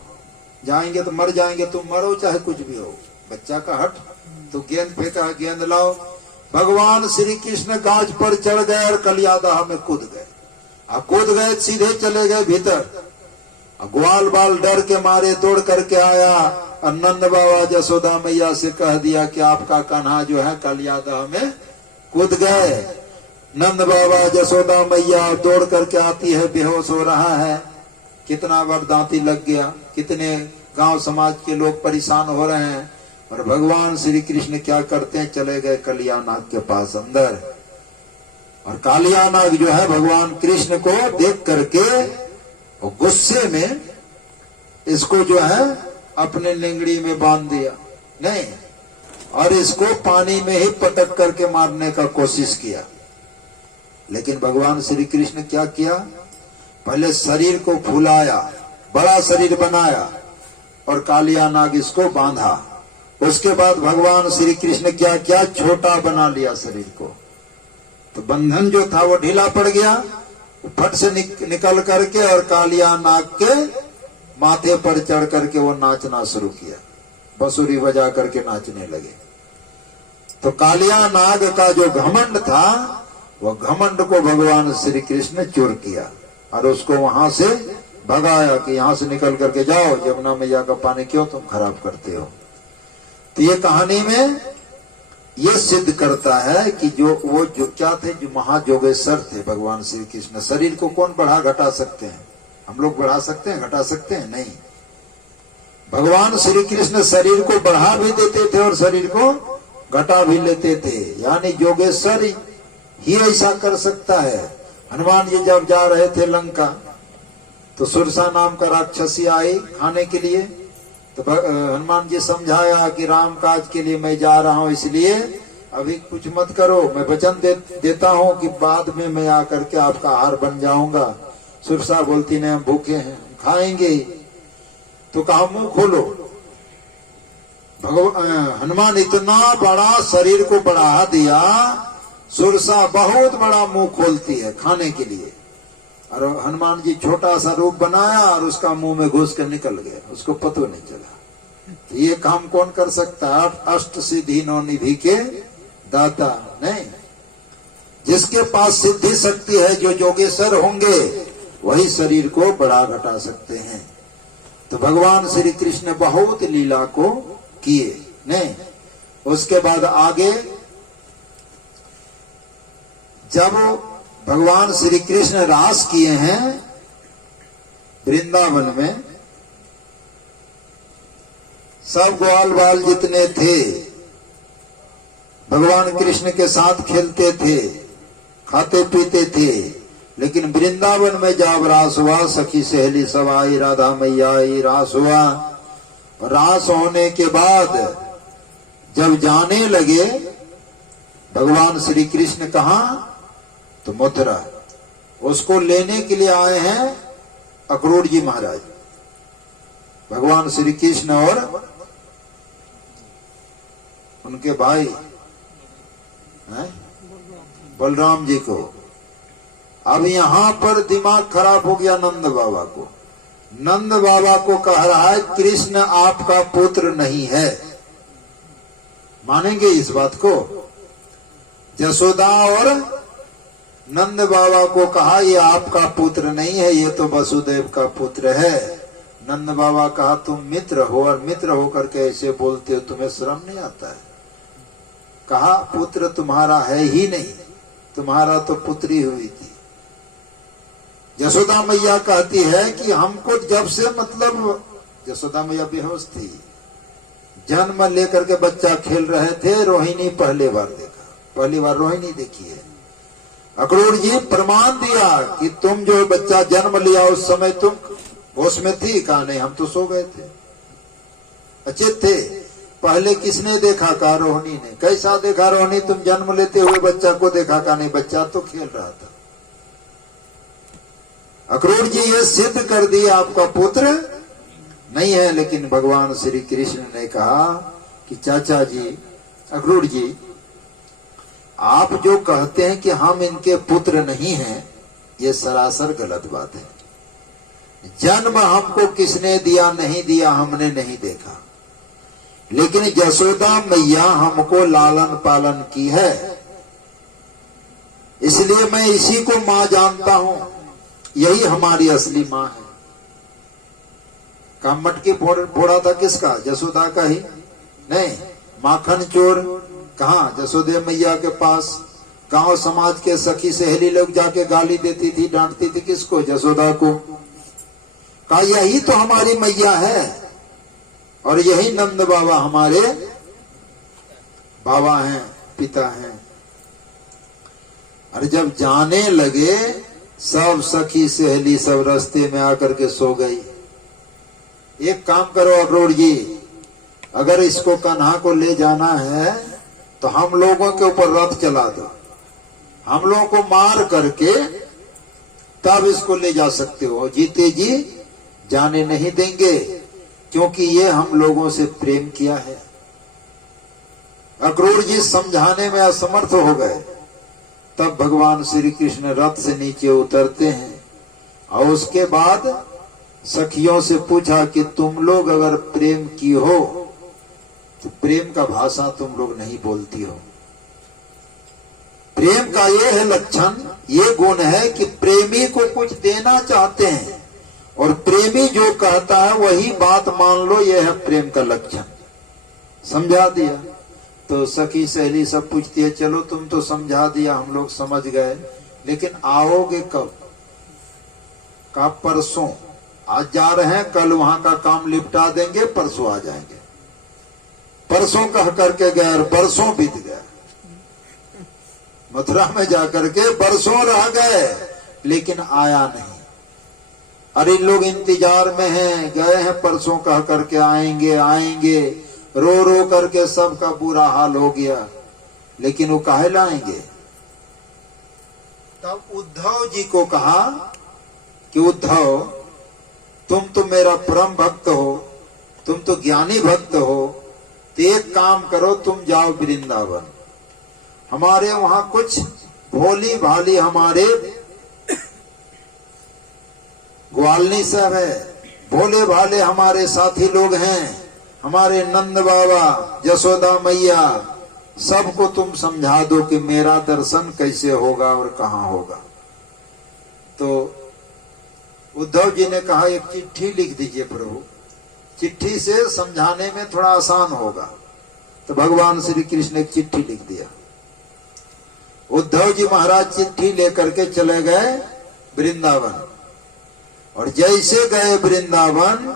जाएंगे तो मर जाएंगे, तुम मरो चाहे कुछ भी हो। बच्चा का हट, तो गेंद फेंका है, गेंद लाओ। भगवान श्री कृष्ण गाछ पर चढ़ गए और कलियादा में कूद गए। कूद गए, सीधे चले गए भीतर। ग्वाल बाल डर के मारे दौड़ करके आया, और नंद बाबा यशोदा मैया से कह दिया कि आपका कान्हा जो है कलियादा में कूद गए। नंद बाबा यशोदा मैया दौड़ करके आती है, बेहोश हो रहा है, कितना बार दांती लग गया, कितने गांव समाज के लोग परेशान हो रहे हैं। और भगवान श्री कृष्ण क्या करते हैं, चले गए कलिया नाग के पास अंदर। और कालिया नाग जो है भगवान कृष्ण को देख करके गुस्से में इसको जो है अपने लिंगड़ी में बांध दिया नहीं, और इसको पानी में ही पटक करके मारने का कोशिश किया। लेकिन भगवान श्री कृष्ण क्या किया, पहले शरीर को फुलाया, बड़ा शरीर बनाया, और कालिया नाग इसको बांधा। उसके बाद भगवान श्री कृष्ण क्या किया, छोटा बना लिया शरीर को। तो बंधन जो था वो ढीला पड़ गया, फट से निकल करके और कालिया नाग के माथे पर चढ़ करके वो नाचना शुरू किया, बंसुरी बजा करके नाचने लगे। तो कालिया नाग का जो घमंड था, वो घमंड को भगवान श्री कृष्ण चूर किया और उसको वहां से भगाया कि यहां से निकल करके जाओ, यमुना मैया का पानी क्यों तुम खराब करते हो। तो ये कहानी में ये सिद्ध करता है कि जो क्या थे, जो महाजोगेश्वर थे भगवान श्री कृष्ण। शरीर को कौन बढ़ा घटा सकते हैं, हम लोग बढ़ा सकते हैं, घटा सकते हैं नहीं। भगवान श्री कृष्ण शरीर को बढ़ा भी देते थे और शरीर को घटा भी लेते थे, यानी जोगेश्वर ही ऐसा कर सकता है। हनुमान जी जब जा रहे थे लंका, तो सुरसा नाम का राक्षसी आई खाने के लिए, तो हनुमान जी समझाया कि राम काज के लिए मैं जा रहा हूं, इसलिए अभी कुछ मत करो, मैं वचन देता हूं कि बाद में मैं आकर के आपका आहार बन जाऊंगा। सुरसा बोलती नहीं, हम भूखे हैं, खाएंगे। तो कहा मुंह खोलो। हनुमान इतना बड़ा शरीर को बढ़ा दिया, सुरसा बहुत बड़ा मुंह खोलती है खाने के लिए, और हनुमान जी छोटा सा रूप बनाया और उसका मुंह में घुस कर निकल गया, उसको पता नहीं चला। तो ये काम कौन कर सकता है? अष्ट सिद्धि नौ निधि के दाता नहीं, जिसके पास सिद्धि शक्ति है, जो योगेश्वर होंगे वही शरीर को बढ़ा घटा सकते हैं। तो भगवान श्री कृष्ण बहुत लीला को किए नहीं। उसके बाद आगे जब भगवान श्री कृष्ण रास किए हैं वृंदावन में, सब ग्वाल बाल जितने थे भगवान कृष्ण के साथ खेलते थे, खाते पीते थे। लेकिन वृंदावन में जब रास हुआ, सखी सहेली सब आई, राधा मैया आई, रास हुआ। रास होने के बाद जब जाने लगे भगवान श्री कृष्ण कहाँ? तो मथुरा। उसको लेने के लिए आए हैं अक्रूर जी महाराज, भगवान श्री कृष्ण और उनके भाई बलराम जी को। अब यहां पर दिमाग खराब हो गया नंद बाबा को। नंद बाबा को कह रहा है कृष्ण आपका पुत्र नहीं है। मानेंगे इस बात को? जसोदा और नंद बाबा को कहा ये आपका पुत्र नहीं है, ये तो वसुदेव का पुत्र है। नंद बाबा कहा तुम मित्र हो और मित्र होकर के ऐसे बोलते हो, तुम्हें शर्म नहीं आता है? कहा पुत्र तुम्हारा है ही नहीं, तुम्हारा तो पुत्री हुई थी। यशोदा मैया कहती है कि हमको जब से मतलब यशोदा मैया बेहोश थी, जन्म लेकर के बच्चा खेल रहे थे, रोहिणी पहली बार देखा, पहली बार रोहिणी देखी है। अक्रूर जी प्रमाण दिया कि तुम जो बच्चा जन्म लिया उस समय तुम होश में थी? कहा नहीं, हम तो सो गए थे, अचेत थे। पहले किसने देखा? कहा रोहिणी ने। कैसा देखा रोहिणी? तुम जन्म लेते हुए बच्चा को देखा? कहा नहीं, बच्चा तो खेल रहा था। अक्रूर जी ये सिद्ध कर दिया आपका पुत्र नहीं है। लेकिन भगवान श्री कृष्ण ने कहा कि चाचा जी, अक्रूर जी, आप जो कहते हैं कि हम इनके पुत्र नहीं हैं, ये सरासर गलत बात है। जन्म हमको किसने दिया नहीं दिया हमने नहीं देखा, लेकिन यशोदा मैया हमको लालन पालन की है, इसलिए मैं इसी को मां जानता हूं। यही हमारी असली मां है। काम मटकी फोड़ा था किसका? यशोदा का ही नहीं। माखन चोर कहाँ? यशोदा मैया के पास। गांव समाज के सखी सहेली लोग जाके गाली देती थी, डांटती थी, किसको? यशोदा को। कहा यही तो हमारी मैया है और यही नंद बाबा हमारे बाबा हैं, पिता हैं। और जब जाने लगे सब सखी सहेली सब रास्ते में आकर के सो गई। एक काम करो अक्रूर जी, अगर इसको कान्हा को ले जाना है तो हम लोगों के ऊपर रथ चला दो, हम लोगों को मार करके तब इसको ले जा सकते हो। जीते जी जाने नहीं देंगे, क्योंकि ये हम लोगों से प्रेम किया है। अक्रूर जी समझाने में असमर्थ हो गए। तब भगवान श्री कृष्ण रथ से नीचे उतरते हैं और उसके बाद सखियों से पूछा कि तुम लोग अगर प्रेम की हो तो प्रेम का भाषा तुम लोग नहीं बोलती हो। प्रेम का ये है लक्षण, ये गुण है कि प्रेमी को कुछ देना चाहते हैं और प्रेमी जो कहता है वही बात मान लो, यह है प्रेम का लक्षण। समझा दिया। तो सखी सहेली सब पूछती है चलो तुम तो समझा दिया, हम लोग समझ गए, लेकिन आओगे कब? कहा परसों। आज जा रहे हैं, कल वहां का काम निपटा देंगे, परसों आ जाएंगे। परसों कह करके गए और बरसों बीत गए। मथुरा में जाकर के बरसों रह गए, लेकिन आया नहीं। अरे लोग इंतजार में हैं, गए हैं परसों कह करके आएंगे आएंगे, रो रो करके सबका बुरा हाल हो गया, लेकिन वो काहे लाएंगे? तब उद्धव जी को कहा कि उद्धव तुम तो मेरा परम भक्त हो, तुम तो ज्ञानी भक्त हो, तो एक काम करो, तुम जाओ वृंदावन, हमारे वहां कुछ भोली भाली हमारे ग्वालनी सब है, भोले भाले हमारे साथी लोग हैं, हमारे नंद बाबा, यशोदा मैया, सबको तुम समझा दो कि मेरा दर्शन कैसे होगा और कहाँ होगा। तो उद्धव जी ने कहा एक चिट्ठी लिख दीजिए प्रभु, चिट्ठी से समझाने में थोड़ा आसान होगा। तो भगवान श्री कृष्ण ने एक चिट्ठी लिख दिया। उद्धव जी महाराज चिट्ठी लेकर के चले गए वृंदावन, और जैसे गए वृंदावन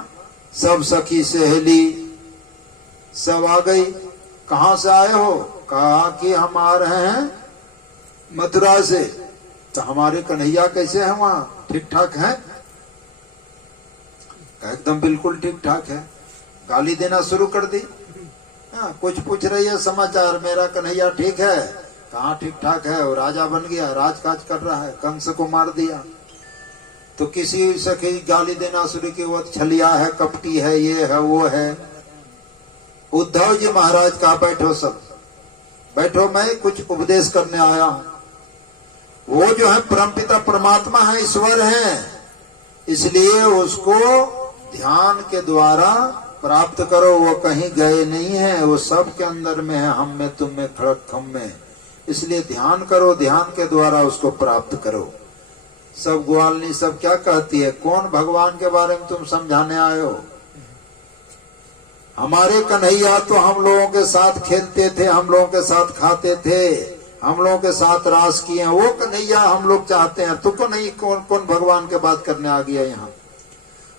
सब सखी सहेली सब आ गई। कहां से आए हो? कहा कि हम आ रहे हैं मथुरा से। तो हमारे कन्हैया कैसे हैं वहां, ठीक ठाक हैं? एकदम बिल्कुल ठीक ठाक है। गाली देना शुरू कर दी। कुछ पूछ रही है समाचार, मेरा कन्हैया ठीक है? कहाँ ठीक ठाक है, वो राजा बन गया, राजकाज कर रहा है, कंस को मार दिया। तो किसी सखी गाली देना शुरू की, वो छलिया है, कपटी है, ये है वो है। उद्धव जी महाराज कहा बैठो, सब बैठो, मैं कुछ उपदेश करने आया हूं। वो जो है परमपिता परमात्मा है, ईश्वर है, इसलिए उसको ध्यान के द्वारा प्राप्त करो। वो कहीं गए नहीं है, वो सब के अंदर में है, हम में, तुम में, खड़क खम में। इसलिए ध्यान करो, ध्यान के द्वारा उसको प्राप्त करो। सब ग्वालनी सब क्या कहती है, कौन भगवान के बारे में तुम समझाने आए हो? हमारे कन्हैया तो हम लोगों के साथ खेलते थे, हम लोगों के साथ खाते थे, हम लोगों के साथ रास किए, वो कन्हैया हम लोग चाहते हैं। तुमको नहीं, कौन कौन भगवान के बात करने आ गया यहाँ?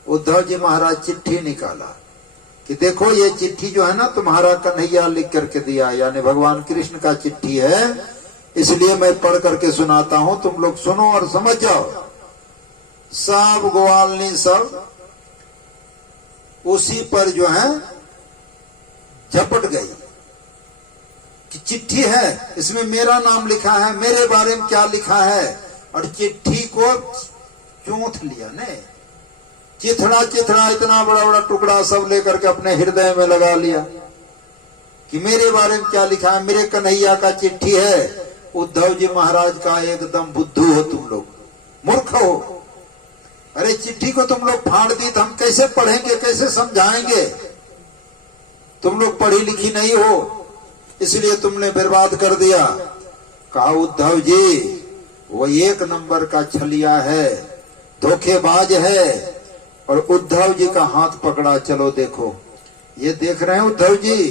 उद्धव जी महाराज चिट्ठी निकाला कि देखो ये चिट्ठी जो है ना, तुम्हारा कन्हैया लिख करके दिया, यानी भगवान कृष्ण का चिट्ठी है, इसलिए मैं पढ़ करके सुनाता हूं, तुम लोग सुनो और समझ जाओ। सब ग्वालनी सब उसी पर जो है झपट गई कि चिट्ठी है, इसमें मेरा नाम लिखा है, मेरे बारे में क्या लिखा है। और चिट्ठी को चूंथ लिया ने, चिथड़ा चिथड़ा इतना बड़ा बड़ा टुकड़ा सब लेकर के अपने हृदय में लगा लिया कि मेरे बारे में क्या लिखा है, मेरे कन्हैया का चिट्ठी है। उद्धव जी महाराज का एकदम बुद्धू हो तुम लोग, मूर्ख हो। अरे चिट्ठी को तुम लोग फाड़ दी तो हम कैसे पढ़ेंगे, कैसे समझाएंगे? तुम लोग पढ़ी लिखी नहीं हो, इसलिए तुमने बर्बाद कर दिया। कहा उद्धव जी वो एक नंबर का छलिया है, धोखेबाज है। और उद्धव जी का हाथ पकड़ा, चलो देखो, ये देख रहे हैं उद्धव जी,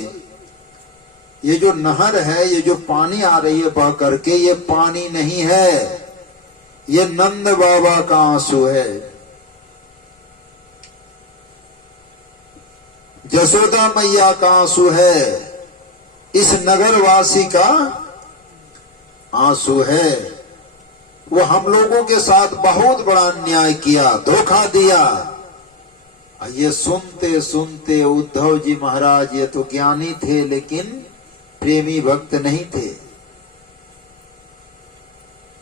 ये जो नहर है, ये जो पानी आ रही है बह करके, ये पानी नहीं है, ये नंद बाबा का आंसू है, यशोदा मैया का आंसू है, इस नगरवासी का आंसू है। वो हम लोगों के साथ बहुत बड़ा अन्याय किया, धोखा दिया। ये सुनते सुनते उद्धव जी महाराज ये तो ज्ञानी थे लेकिन प्रेमी भक्त नहीं थे।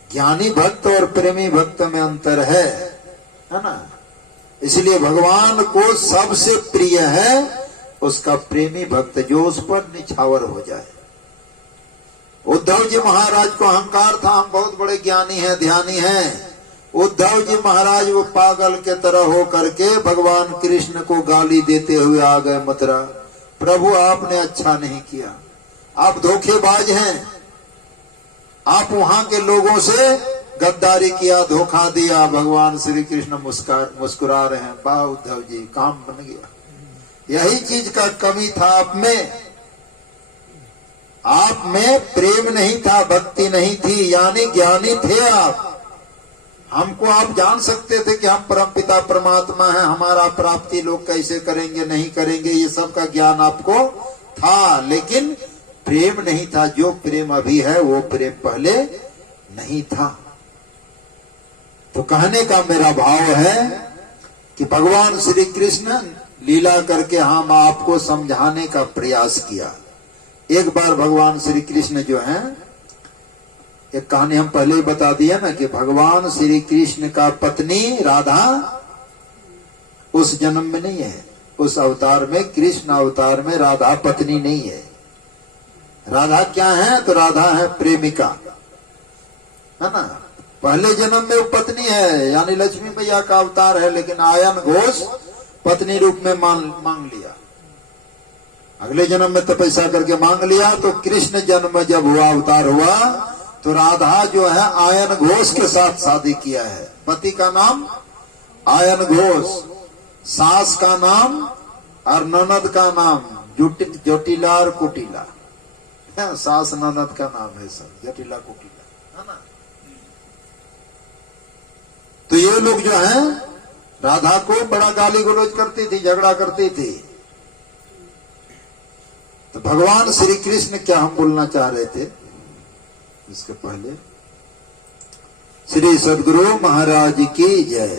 ज्ञानी भक्त और प्रेमी भक्त में अंतर है ना? इसलिए भगवान को सबसे प्रिय है उसका प्रेमी भक्त, जो उस पर निछावर हो जाए। उद्धव जी महाराज को अहंकार था, हम बहुत बड़े ज्ञानी हैं, ध्यानी हैं। उद्धव जी महाराज वो पागल के तरह हो करके भगवान कृष्ण को गाली देते हुए आ गए मथुरा। प्रभु आपने अच्छा नहीं किया, आप धोखेबाज हैं, आप वहां के लोगों से गद्दारी किया, धोखा दिया। भगवान श्री कृष्ण मुस्कुरा रहे हैं, वाह उद्धव जी काम बन गया। यही चीज का कमी था आप में प्रेम नहीं था, भक्ति नहीं थी, यानी ज्ञानी थे आप। हमको आप जान सकते थे कि हम परमपिता परमात्मा हैं, हमारा प्राप्ति लोग कैसे करेंगे नहीं करेंगे, ये सब का ज्ञान आपको था, लेकिन प्रेम नहीं था। जो प्रेम अभी है वो प्रेम पहले नहीं था। तो कहने का मेरा भाव है कि भगवान श्री कृष्ण लीला करके हम आपको समझाने का प्रयास किया। एक बार भगवान श्री कृष्ण जो है, एक कहानी हम पहले ही बता दिया ना कि भगवान श्री कृष्ण का पत्नी राधा उस जन्म में नहीं है, उस अवतार में, कृष्ण अवतार में राधा पत्नी नहीं है। राधा क्या है? तो राधा है प्रेमिका, है ना, पहले जन्म में वो पत्नी है, यानी लक्ष्मी मैया का अवतार है, लेकिन आयन घोष पत्नी रूप में मांग लिया। अगले जन्म में तपस्या करके मांग लिया, तो कृष्ण जन्म जब हुआ, अवतार हुआ, तो राधा जो है आयन घोष के साथ शादी किया है। पति का नाम आयन घोष, सास का नाम और ननद का नाम जटिला और कुटिला। सास ननद का नाम है सब, जटिला कुटिला, है ना। तो ये लोग जो हैं राधा को बड़ा गाली गलौज करती थी, झगड़ा करती थी। तो भगवान श्री कृष्ण क्या हम बोलना चाह रहे थे इसके पहले, श्री सद्गुरु महाराज की जय।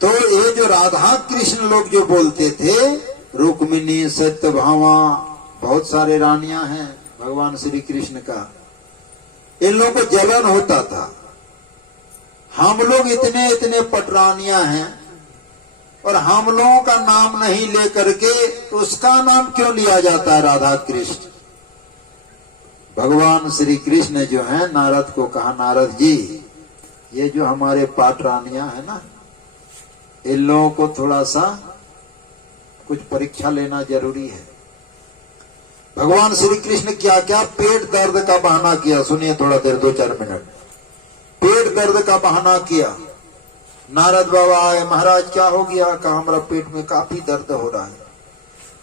तो ये जो राधा कृष्ण लोग जो बोलते थे, रुक्मिणी, सत्यभामा, बहुत सारे रानियां हैं भगवान श्री कृष्ण का, इन लोगों को जलन होता था। हम लोग इतने इतने पटरानियां हैं और हम लोगों का नाम नहीं लेकर के उसका नाम क्यों लिया जाता है राधा कृष्ण। भगवान श्री कृष्ण जो है नारद को कहा, नारद जी ये जो हमारे पाटरानियां है ना, इन लोगों को थोड़ा सा कुछ परीक्षा लेना जरूरी है। भगवान श्री कृष्ण क्या क्या पेट दर्द का बहाना किया, सुनिए थोड़ा देर, 2-4 मिनट। पेट दर्द का बहाना किया। नारद बाबा आए, महाराज क्या हो गया? कहा हमारा पेट में काफी दर्द हो रहा है।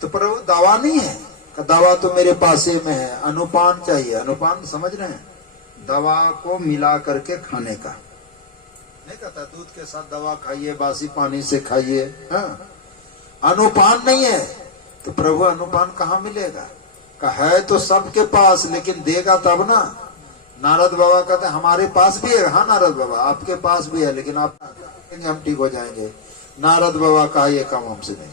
तो प्रभु दवा नहीं है? दवा तो मेरे पास में है, अनुपान चाहिए। अनुपान समझ रहे हैं? दवा को मिला करके खाने का, नहीं कहता दूध के साथ दवा खाइए, बासी पानी से खाइए। हाँ, अनुपान नहीं है। तो प्रभु अनुपान कहाँ मिलेगा? कहा है तो सबके पास, लेकिन देगा तब ना। नारद बाबा कहते हमारे पास भी है। हाँ नारद बाबा आपके पास भी है, लेकिन आप हम ठीक हो जाएंगे। नारद बाबा का ये काम हमसे नहीं,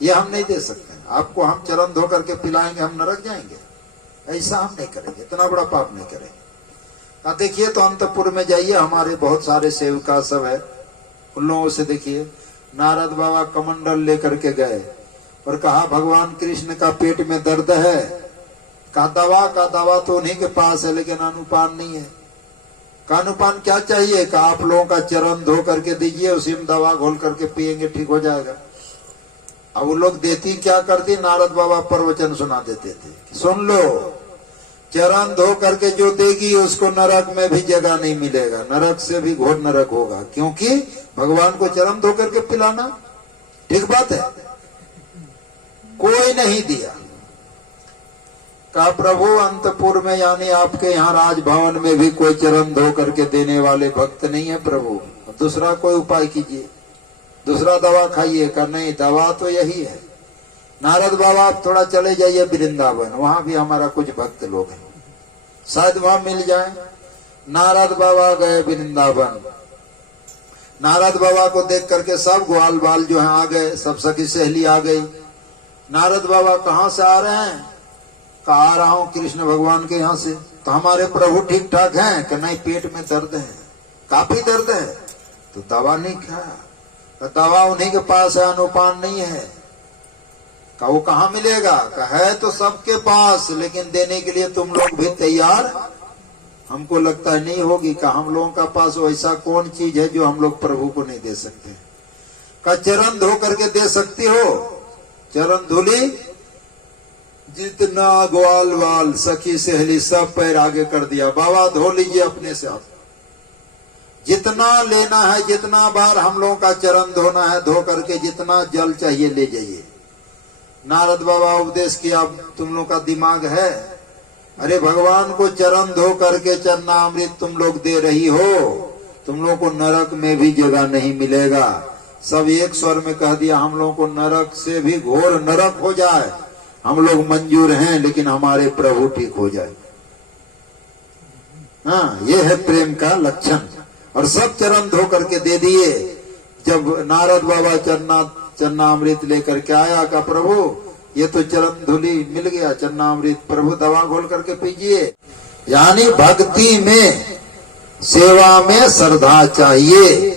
ये हम नहीं दे सकते। आपको हम चरण धो करके पिलाएंगे, हम नरक जाएंगे? ऐसा हम नहीं करेंगे, इतना बड़ा पाप नहीं करेंगे। देखिए तो अंतपुर में जाइए, हमारे बहुत सारे सेवका सब है, उन लोगों से देखिए। नारद बाबा कमंडल लेकर के गए और कहा भगवान कृष्ण का पेट में दर्द है। कहा दवा तो उन्हीं के पास है, लेकिन अनुपान नहीं है। का अनुपान क्या चाहिए? का आप लोगों का चरण धो करके दीजिए, उसी में दवा घोल करके पिएंगे, ठीक हो जाएगा। अब वो लोग देती क्या करती, नारद बाबा प्रवचन सुना देते थे, सुन लो, चरण धो करके जो देगी उसको नरक में भी जगह नहीं मिलेगा, नरक से भी घोर नरक होगा, क्योंकि भगवान को चरण धो करके पिलाना ठीक बात है। कोई नहीं दिया। कहा प्रभु अंतपुर में यानी आपके यहाँ राजभवन में भी कोई चरण धो करके देने वाले भक्त नहीं है प्रभु, दूसरा कोई उपाय कीजिए, दूसरा दवा खाइए। का नहीं, दवा तो यही है। नारद बाबा आप थोड़ा चले जाइए वृंदावन, वहां भी हमारा कुछ भक्त लोग हैं, शायद वहां मिल जाए। नारद बाबा गए वृंदावन। नारद बाबा को देख करके सब ग्वाल बाल जो है आ गए, सब सखी सहेली आ गई। नारद बाबा कहाँ से आ रहे हैं? कहा आ रहा हूं कृष्ण भगवान के यहाँ से। तो हमारे प्रभु ठीक ठाक हैं? कि नहीं, पेट में दर्द है, काफी दर्द है। तो दवा नहीं खाया? तो दवा उन्हीं के पास है, अनुपान नहीं है। का वो कहाँ मिलेगा? का है तो सबके पास, लेकिन देने के लिए तुम लोग भी तैयार? हमको लगता है नहीं होगी। का हम लोगों का पास ऐसा कौन चीज है जो हम लोग प्रभु को नहीं दे सकते? का चरण धो करके दे सकती हो? चरण धुली, जितना ग्वाल वाल सखी सहेली सब पैर आगे कर दिया, बाबा धो लीजिए अपने से। आप जितना लेना है, जितना बार हम लोगों का चरण धोना है, धो करके जितना जल चाहिए ले जाइए। नारद बाबा उपदेश किया, तुम लोग का दिमाग है? अरे भगवान को चरण धो करके चरणामृत तुम लोग दे रही हो, तुम लोग को नरक में भी जगह नहीं मिलेगा। सब एक स्वर में कह दिया, हम लोगों को नरक से भी घोर नरक हो जाए, हम लोग मंजूर हैं, लेकिन हमारे प्रभु ठीक हो जाए। हाँ, ये है प्रेम का लक्षण। और सब चरण धो करके दे दिए। जब नारद बाबा चरणामृत लेकर के आया, का प्रभु ये तो चरण धुली मिल गया, चरणामृत, प्रभु दवा घोल करके पीजिए। यानी भक्ति में, सेवा में श्रद्धा चाहिए।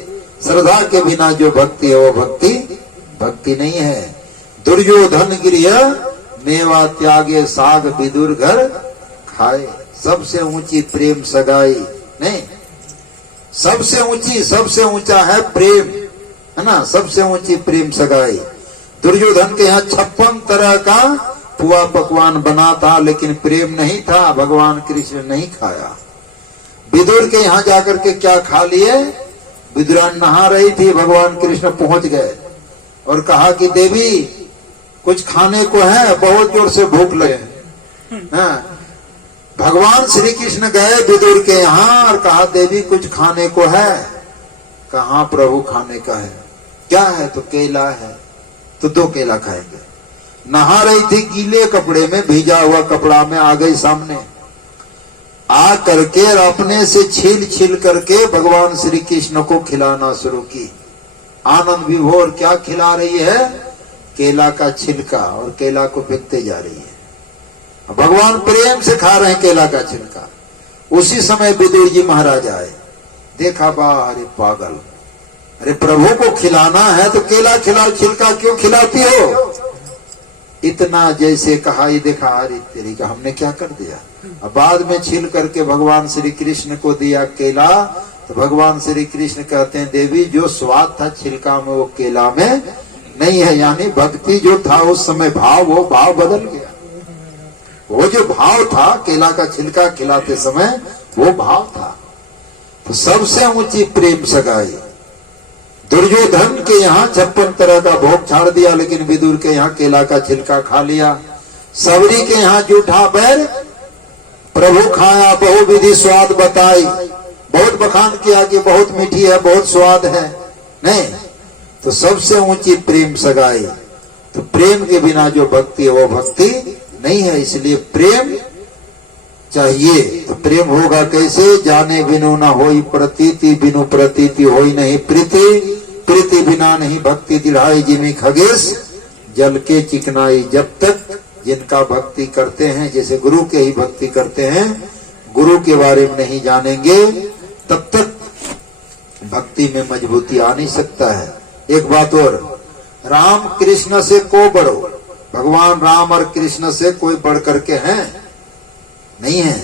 श्रद्धा के बिना जो भक्ति है वो भक्ति नहीं है। दुर्योधन गृह मेवा त्यागे, साग विदुर घर खाए। सबसे ऊंची प्रेम सगाई नहीं, सबसे ऊंची, सबसे ऊंचा है प्रेम, है ना, सबसे ऊंची प्रेम सगाई। दुर्योधन के यहाँ 56 तरह का पुआ पकवान बना था, लेकिन प्रेम नहीं था, भगवान कृष्ण नहीं खाया। विदुर के यहाँ जाकर के क्या खा लिए? विदुरान नहा रही थी, भगवान कृष्ण पहुंच गए और कहा कि देवी कुछ खाने को है, बहुत जोर से भूख लगे। हाँ, भगवान श्री कृष्ण गए विदुर के यहाँ और कहा देवी कुछ खाने को है। कहा प्रभु खाने का है, क्या है? तो केला है, तो 2 केला खाएंगे। नहा रही थी, गीले कपड़े में, भीजा हुआ कपड़ा में आ गई सामने, आ करके अपने से छील छील करके भगवान श्री कृष्ण को खिलाना शुरू की। आनंद विभोर क्या खिला रही है? केला का छिलका, और केला को फेंकते जा रही है। भगवान प्रेम से खा रहे हैं केला का छिलका। उसी समय विदुर जी महाराज आए, देखा बा, अरे पागल, अरे प्रभु को खिलाना है तो केला खिला, छिलका क्यों खिलाती हो? इतना जैसे कहा, ये देखा, अरे तेरी का हमने क्या कर दिया। अब बाद में छील करके भगवान श्री कृष्ण को दिया केला, तो भगवान श्री कृष्ण कहते हैं देवी जो स्वाद था छिलका में वो केला में नहीं है, यानी भक्ति जो था उस समय भाव, वो भाव बदल गया। वो जो भाव था केला का छिलका खिलाते समय, वो भाव था। तो सबसे ऊंची प्रेम सगाई। दुर्योधन के यहाँ 56 तरह का भोग छाड़ दिया, लेकिन विदुर के यहाँ केला का छिलका खा लिया। सबरी के यहाँ जूठा बैर, प्रभु खाया बहु विधि स्वाद बताई, बहुत बखान किया कि बहुत मीठी है, बहुत स्वाद है, नहीं, तो सबसे ऊंची प्रेम सगाई। तो प्रेम के बिना जो भक्ति है वो भक्ति नहीं है, इसलिए प्रेम चाहिए। तो प्रेम होगा कैसे? जाने बिनु न होई प्रतीति, बिनु प्रतीति होई नहीं प्रीति, प्रीति बिना नहीं भक्ति दिढ़ाई जिमी खगेश, जल के चिकनाई। जब तक जिनका भक्ति करते हैं, जैसे गुरु के ही भक्ति करते हैं, गुरु के बारे में नहीं जानेंगे, तब तक भक्ति में मजबूती आ नहीं सकता है। एक बात और, राम कृष्ण से को बड़ो, भगवान राम और कृष्ण से कोई बढ़ करके हैं नहीं है।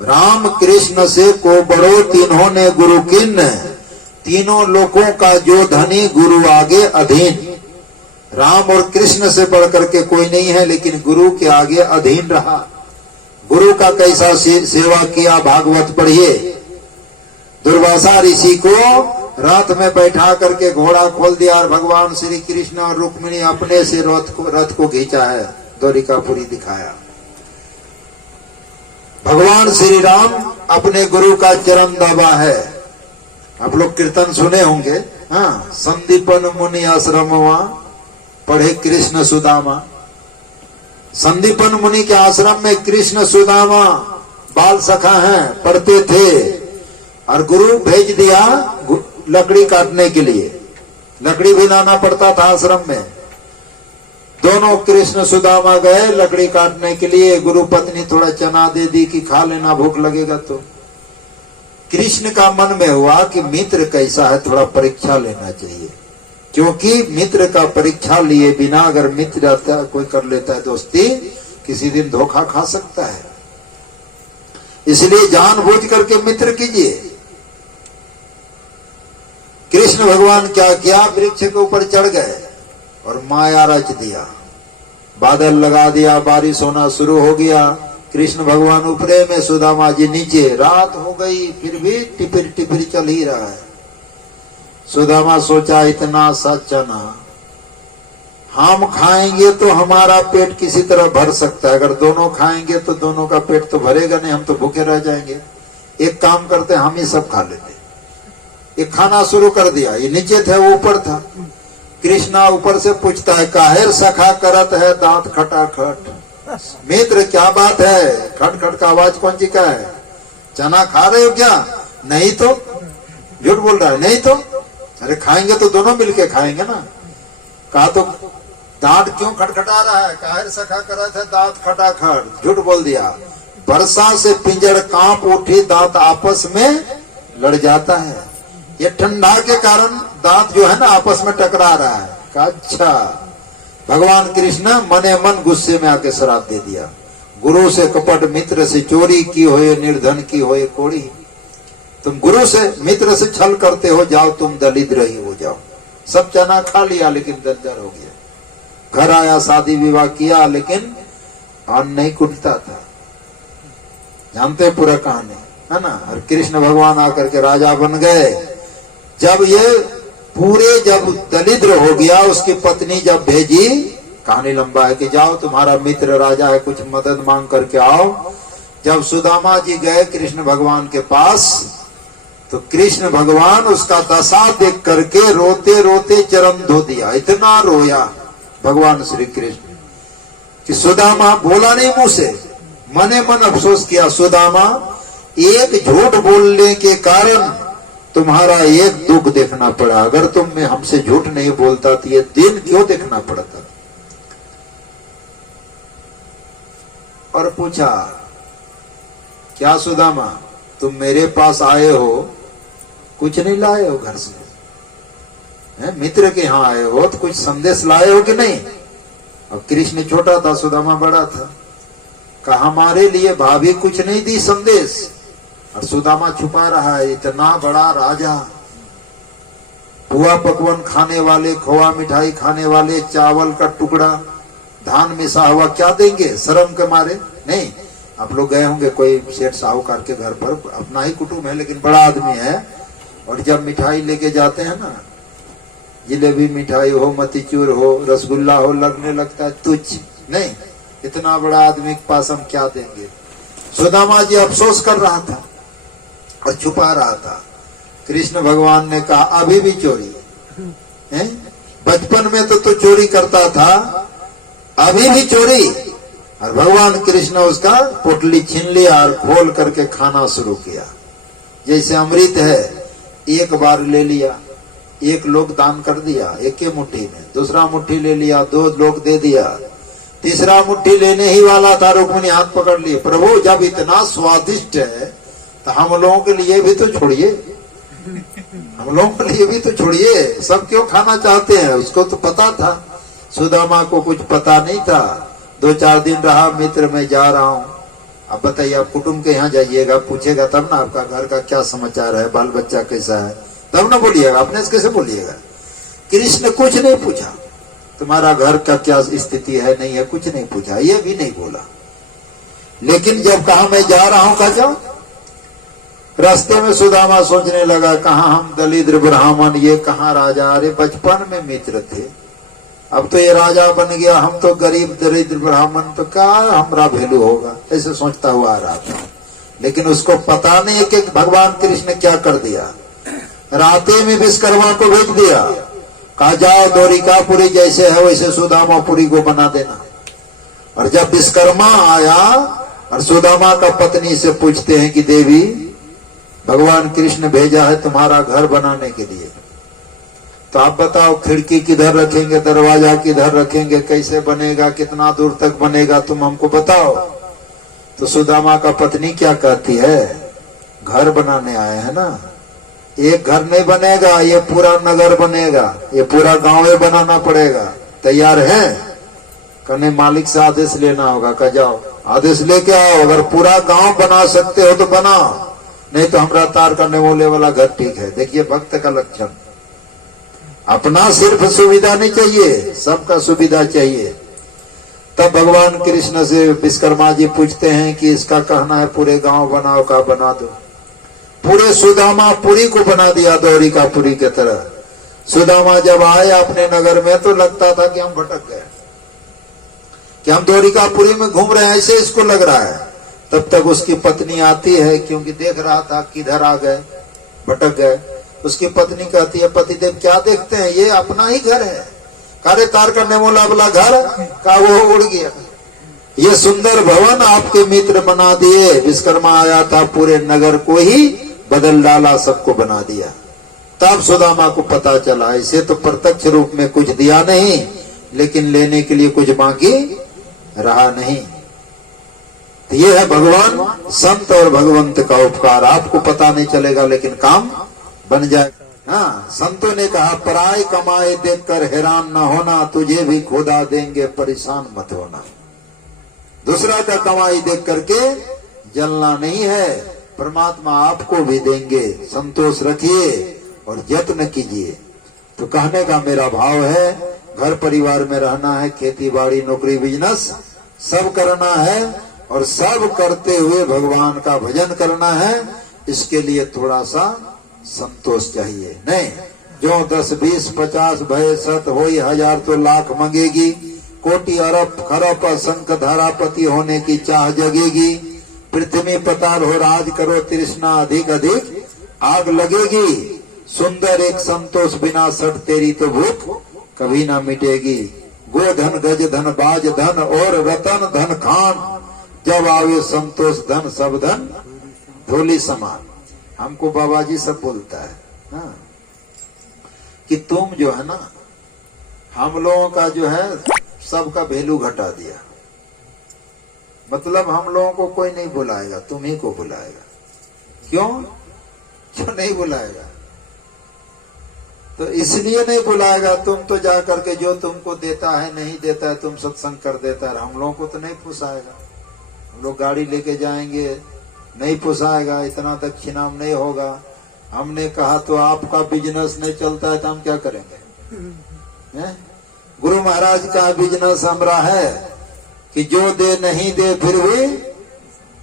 राम कृष्ण से को बड़ो, तीनों ने गुरु किन्न, तीनों लोगों का जो धनी गुरु आगे अधीन। राम और कृष्ण से बढ़ करके कोई नहीं है, लेकिन गुरु के आगे अधीन रहा। गुरु का कैसा सेवा किया, भागवत पढ़िए। दुर्वासा ऋषि को रथ में बैठा करके घोड़ा खोल दिया और भगवान श्री कृष्ण और रुक्मिणी अपने से रथ को खींचा है, द्वारिकापुरी दिखाया। भगवान श्री राम अपने गुरु का चरण दबा है। आप लोग कीर्तन सुने होंगे, हाँ, संदीपन मुनि आश्रम पढ़े कृष्ण सुदामा। संदीपन मुनि के आश्रम में कृष्ण सुदामा बाल सखा हैं, पढ़ते थे, और गुरु भेज दिया लकड़ी काटने के लिए। लकड़ी भी लाना पड़ता था आश्रम में। दोनों कृष्ण सुदामा गए लकड़ी काटने के लिए। गुरु पत्नी थोड़ा चना दे दी कि खा लेना, भूख लगेगा तो। कृष्ण का मन में हुआ कि मित्र कैसा है, थोड़ा परीक्षा लेना चाहिए, क्योंकि मित्र का परीक्षा लिए बिना अगर मित्र आता कोई कर लेता है दोस्ती, किसी दिन धोखा खा सकता है। इसलिए जानबूझ करके मित्र कीजिए। कृष्ण भगवान क्या किया, वृक्ष के ऊपर चढ़ गए और माया रच दिया, बादल लगा दिया, बारिश होना शुरू हो गया। कृष्ण भगवान ऊपरे में, सुदामा जी नीचे। रात हो गई फिर भी टिपिर टिपिर चल ही रहा है। सुदामा सोचा इतना सा चना हम खाएंगे तो हमारा पेट किसी तरह भर सकता है, अगर दोनों खाएंगे तो दोनों का पेट तो भरेगा नहीं, हम तो भूखे रह जाएंगे। एक काम करते, हम ही सब खा लेते। ये खाना शुरू कर दिया। ये नीचे थे, वो ऊपर था। कृष्णा ऊपर से पूछता है, काहेर सखा करत है दांत खटाखट। मित्र क्या बात है, खट खट का आवाज कौन सी का है? चना खा रहे हो क्या? नहीं तो। झूठ बोल रहा है, नहीं तो। अरे खाएंगे तो दोनों मिलके खाएंगे ना। कहा तो दांत क्यों खटखटा रहा है? काहेर सखा करत है दांत खटाखट। झूठ बोल दिया। वर्षा से पिंजड़ कांप उठी, दांत आपस में लड़ जाता है। ये ठंडा के कारण दांत जो है ना आपस में टकरा रहा है। कहा अच्छा। भगवान कृष्ण मने मन गुस्से में आके श्राप दे दिया, गुरु से कपट, मित्र से चोरी की होए, निर्धन की होए कोड़ी। तुम गुरु से मित्र से छल करते हो, जाओ तुम दलिद्र ही हो जाओ। सब चना खा लिया लेकिन दरिद्र हो गया। घर आया, शादी विवाह किया, लेकिन अन्न नहीं कुटता था। जानते पूरा कहानी है ना। और कृष्ण भगवान आकर के राजा बन गए। जब ये पूरे जब दरिद्र हो गया, उसकी पत्नी जब भेजी, कहानी लंबा है, कि जाओ तुम्हारा मित्र राजा है, कुछ मदद मांग करके आओ। जब सुदामा जी गए कृष्ण भगवान के पास, तो कृष्ण भगवान उसका दशा देख करके रोते रोते चरण धो दिया। इतना रोया भगवान श्री कृष्ण कि सुदामा बोला नहीं मुंह से, मने मन अफसोस किया, सुदामा एक झूठ बोलने के कारण तुम्हारा एक दुख देखना पड़ा। अगर तुम में हमसे झूठ नहीं बोलता तो ये दिन क्यों देखना पड़ता। और पूछा, क्या सुदामा तुम मेरे पास आए हो, कुछ नहीं लाए हो घर से, है? मित्र के यहाँ आए हो तो कुछ संदेश लाए हो कि नहीं। अब कृष्ण छोटा था, सुदामा बड़ा था। कहा हमारे लिए भाभी कुछ नहीं दी संदेश, और सुदामा छुपा रहा है। इतना बड़ा राजा, पुआ पकवान खाने वाले, खोआ मिठाई खाने वाले, चावल का टुकड़ा, धान मिसा हुआ, क्या देंगे शर्म के मारे। नहीं, आप लोग गए होंगे कोई सेठ साहूकार के घर पर, अपना ही कुटुंब है लेकिन बड़ा आदमी है, और जब मिठाई लेके जाते हैं ना, जिलेबी मिठाई हो, मतीचूर हो, रसगुल्ला हो, लगने लगता है तुच्छ। नहीं, इतना बड़ा आदमी के पास हम क्या देंगे। सुदामा जी अफसोस कर रहा था और छुपा रहा था। कृष्ण भगवान ने कहा, अभी भी चोरी है? बचपन में तो तू चोरी करता था, अभी भी चोरी। और भगवान कृष्ण उसका पोटली छीन लिया और खोल करके खाना शुरू किया। जैसे अमृत है, एक बार ले लिया, एक लोग दान कर दिया एक ही मुट्ठी में, दूसरा मुट्ठी ले लिया, दो लोग दे दिया, तीसरा मुट्ठी लेने ही वाला था, रुक्मिणी हाथ पकड़ लिए, प्रभु जब इतना स्वादिष्ट है तो हम लोगों के लिए भी तो छोड़िए, हम लोगों के लिए भी तो छोड़िए, सब क्यों खाना चाहते हैं। उसको तो पता था, सुदामा को कुछ पता नहीं था। 2-4 दिन रहा, मित्र में जा रहा हूँ। अब बताइए, आप कुटुंब के यहाँ जाइएगा, पूछेगा तब ना आपका घर का क्या समाचार है, बाल बच्चा कैसा है, तब ना बोलिएगा, अपने से कैसे बोलिएगा। कृष्ण कुछ नहीं पूछा, तुम्हारा घर का क्या स्थिति है, नहीं है, कुछ नहीं पूछा, ये भी नहीं बोला। लेकिन जब कहा मैं जा रहा हूं, कहा जाओ। रास्ते में सुदामा सोचने लगा, कहाँ हम दलिद्र ब्राह्मण, ये कहाँ राजा, अरे बचपन में मित्र थे, अब तो ये राजा बन गया, हम तो गरीब दरिद्र ब्राह्मण, तो क्या हमारा वैल्यू होगा, ऐसे सोचता हुआ आ रहा था। लेकिन उसको पता नहीं है कि भगवान कृष्ण क्या कर दिया। राते में विश्वकर्मा को भेज दिया, कहा जाओ द्वारिकापुरी जैसे है वैसे सुदामापुरी को बना देना। और जब विश्वकर्मा आया और सुदामा का पत्नी से पूछते हैं कि देवी भगवान कृष्ण भेजा है तुम्हारा घर बनाने के लिए, तो आप बताओ खिड़की किधर रखेंगे, दरवाजा किधर रखेंगे, कैसे बनेगा, कितना दूर तक बनेगा, तुम हमको बताओ। तो सुदामा का पत्नी क्या कहती है, घर बनाने आए हैं ना, एक घर नहीं बनेगा, ये पूरा नगर बनेगा, ये पूरा गांव ही बनाना पड़ेगा, तैयार है। कहने मालिक से आदेश लेना होगा, कह जाओ आदेश लेके आओ, अगर पूरा गांव बना सकते हो तो बनाओ, नहीं तो हमारा तार करने वाले वाला घर ठीक है। देखिए भक्त का लक्षण, अपना सिर्फ सुविधा नहीं चाहिए, सबका सुविधा चाहिए। तब भगवान कृष्ण से विश्वकर्मा जी पूछते हैं कि इसका कहना है पूरे गांव बनाओ, का बना दो। पूरे सुदामापुरी को बना दिया द्वारिकापुरी के तरह। सुदामा जब आए अपने नगर में तो लगता था कि हम भटक गए, कि हम द्वारिकापुरी में घूम रहे हैं, ऐसे इसको लग रहा है। तब तक उसकी पत्नी आती है, क्योंकि देख रहा था किधर आ गए, भटक गए। उसकी पत्नी कहती है, पतिदेव क्या देखते हैं, ये अपना ही घर है। कार्य तार करने वाला घर का वो उड़ गया, ये सुंदर भवन आपके मित्र बना दिए। विश्वकर्मा आया था, पूरे नगर को ही बदल डाला, सबको बना दिया। तब सुदामा को पता चला, इसे तो प्रत्यक्ष रूप में कुछ दिया नहीं, लेकिन लेने के लिए कुछ बाकी रहा नहीं। तो ये है भगवान संत और भगवंत का उपकार। आपको पता नहीं चलेगा लेकिन काम बन जाए। हाँ, संतों ने कहा पराय कमाए देखकर हैरान न होना, तुझे भी खुदा देंगे परेशान मत होना। दूसरा का कमाई देख करके जलना नहीं है, परमात्मा आपको भी देंगे। संतोष रखिए और यत्न कीजिए। तो कहने का मेरा भाव है, घर परिवार में रहना है, खेती बाड़ी नौकरी बिजनेस सब करना है और सब करते हुए भगवान का भजन करना है। इसके लिए थोड़ा सा संतोष चाहिए। नहीं जो 10 20 50 भय सत होई हजार तो लाख मंगेगी, कोटि अरब खरब असंख्य धारापति होने की चाह जगेगी, पृथ्वी पताल हो राज करो तृष्णा अधिक अधिक आग लगेगी, सुंदर एक संतोष बिना सट तेरी तो भूख कभी ना मिटेगी, गोधन गज धन बाज धन और रतन धन खान, जब आवे संतोष धन सब धन धूलि समान। हमको बाबा जी सब बोलता है हाँ, कि तुम जो है ना हम लोगों का जो है सबका वैल्यू घटा दिया। मतलब हम लोगों को कोई नहीं बुलाएगा, तुम ही को बुलाएगा। क्यों क्यों नहीं बुलाएगा? तो इसलिए नहीं बुलाएगा, तुम तो जा करके जो तुमको देता है नहीं देता है तुम सत्संग कर देता है। हम लोगों को तो नहीं पुसाएगा। हम लोग गाड़ी लेके जाएंगे, नहीं पुसाएगा, इतना दक्षिणा नहीं होगा। हमने कहा तो आपका बिजनेस नहीं चलता है तो हम क्या करेंगे? गुरु महाराज का बिजनेस हमारा है कि जो दे नहीं दे फिर भी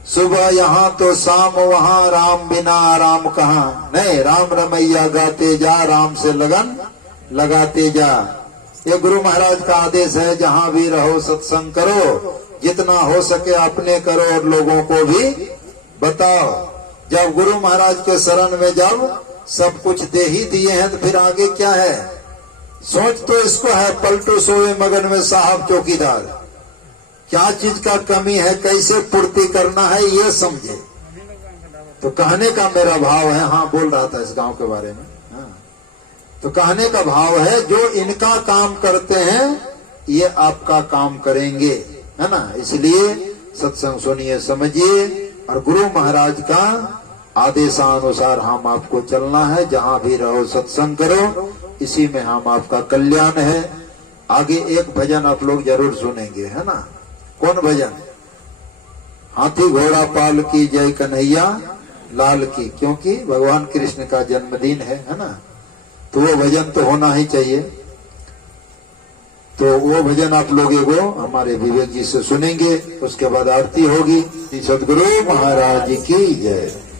सुबह यहाँ तो शाम वहाँ, राम बिना आराम कहाँ। नहीं, राम रमैया गाते जा, राम से लगन लगाते जा। ये गुरु महाराज का आदेश है। जहाँ भी रहो सत्संग करो, जितना हो सके अपने करो और लोगों को भी बताओ। जब गुरु महाराज के शरण में जब सब कुछ दे ही दिए हैं तो फिर आगे क्या है? सोच तो इसको है, पलटू सोए मगन में साहब चौकीदार। क्या चीज का कमी है, कैसे पूर्ति करना है, ये समझे। तो कहने का मेरा भाव है, हाँ बोल रहा था इस गांव के बारे में हाँ। तो कहने का भाव है जो इनका काम करते हैं ये आपका काम करेंगे, है ना। इसलिए सत्संग सुनिए, समझिए और गुरु महाराज का आदेशानुसार हम आपको चलना है। जहाँ भी रहो सत्संग करो, इसी में हम आपका कल्याण है। आगे एक भजन आप लोग जरूर सुनेंगे, है ना। कौन भजन? हाथी घोड़ा पाल की जय कन्हैया लाल की, क्योंकि भगवान कृष्ण का जन्मदिन है ना। तो वो भजन तो होना ही चाहिए। तो वो भजन आप लोग एगो हमारे विवेक जी से सुनेंगे, उसके बाद आरती होगी। सदगुरु महाराज की जय।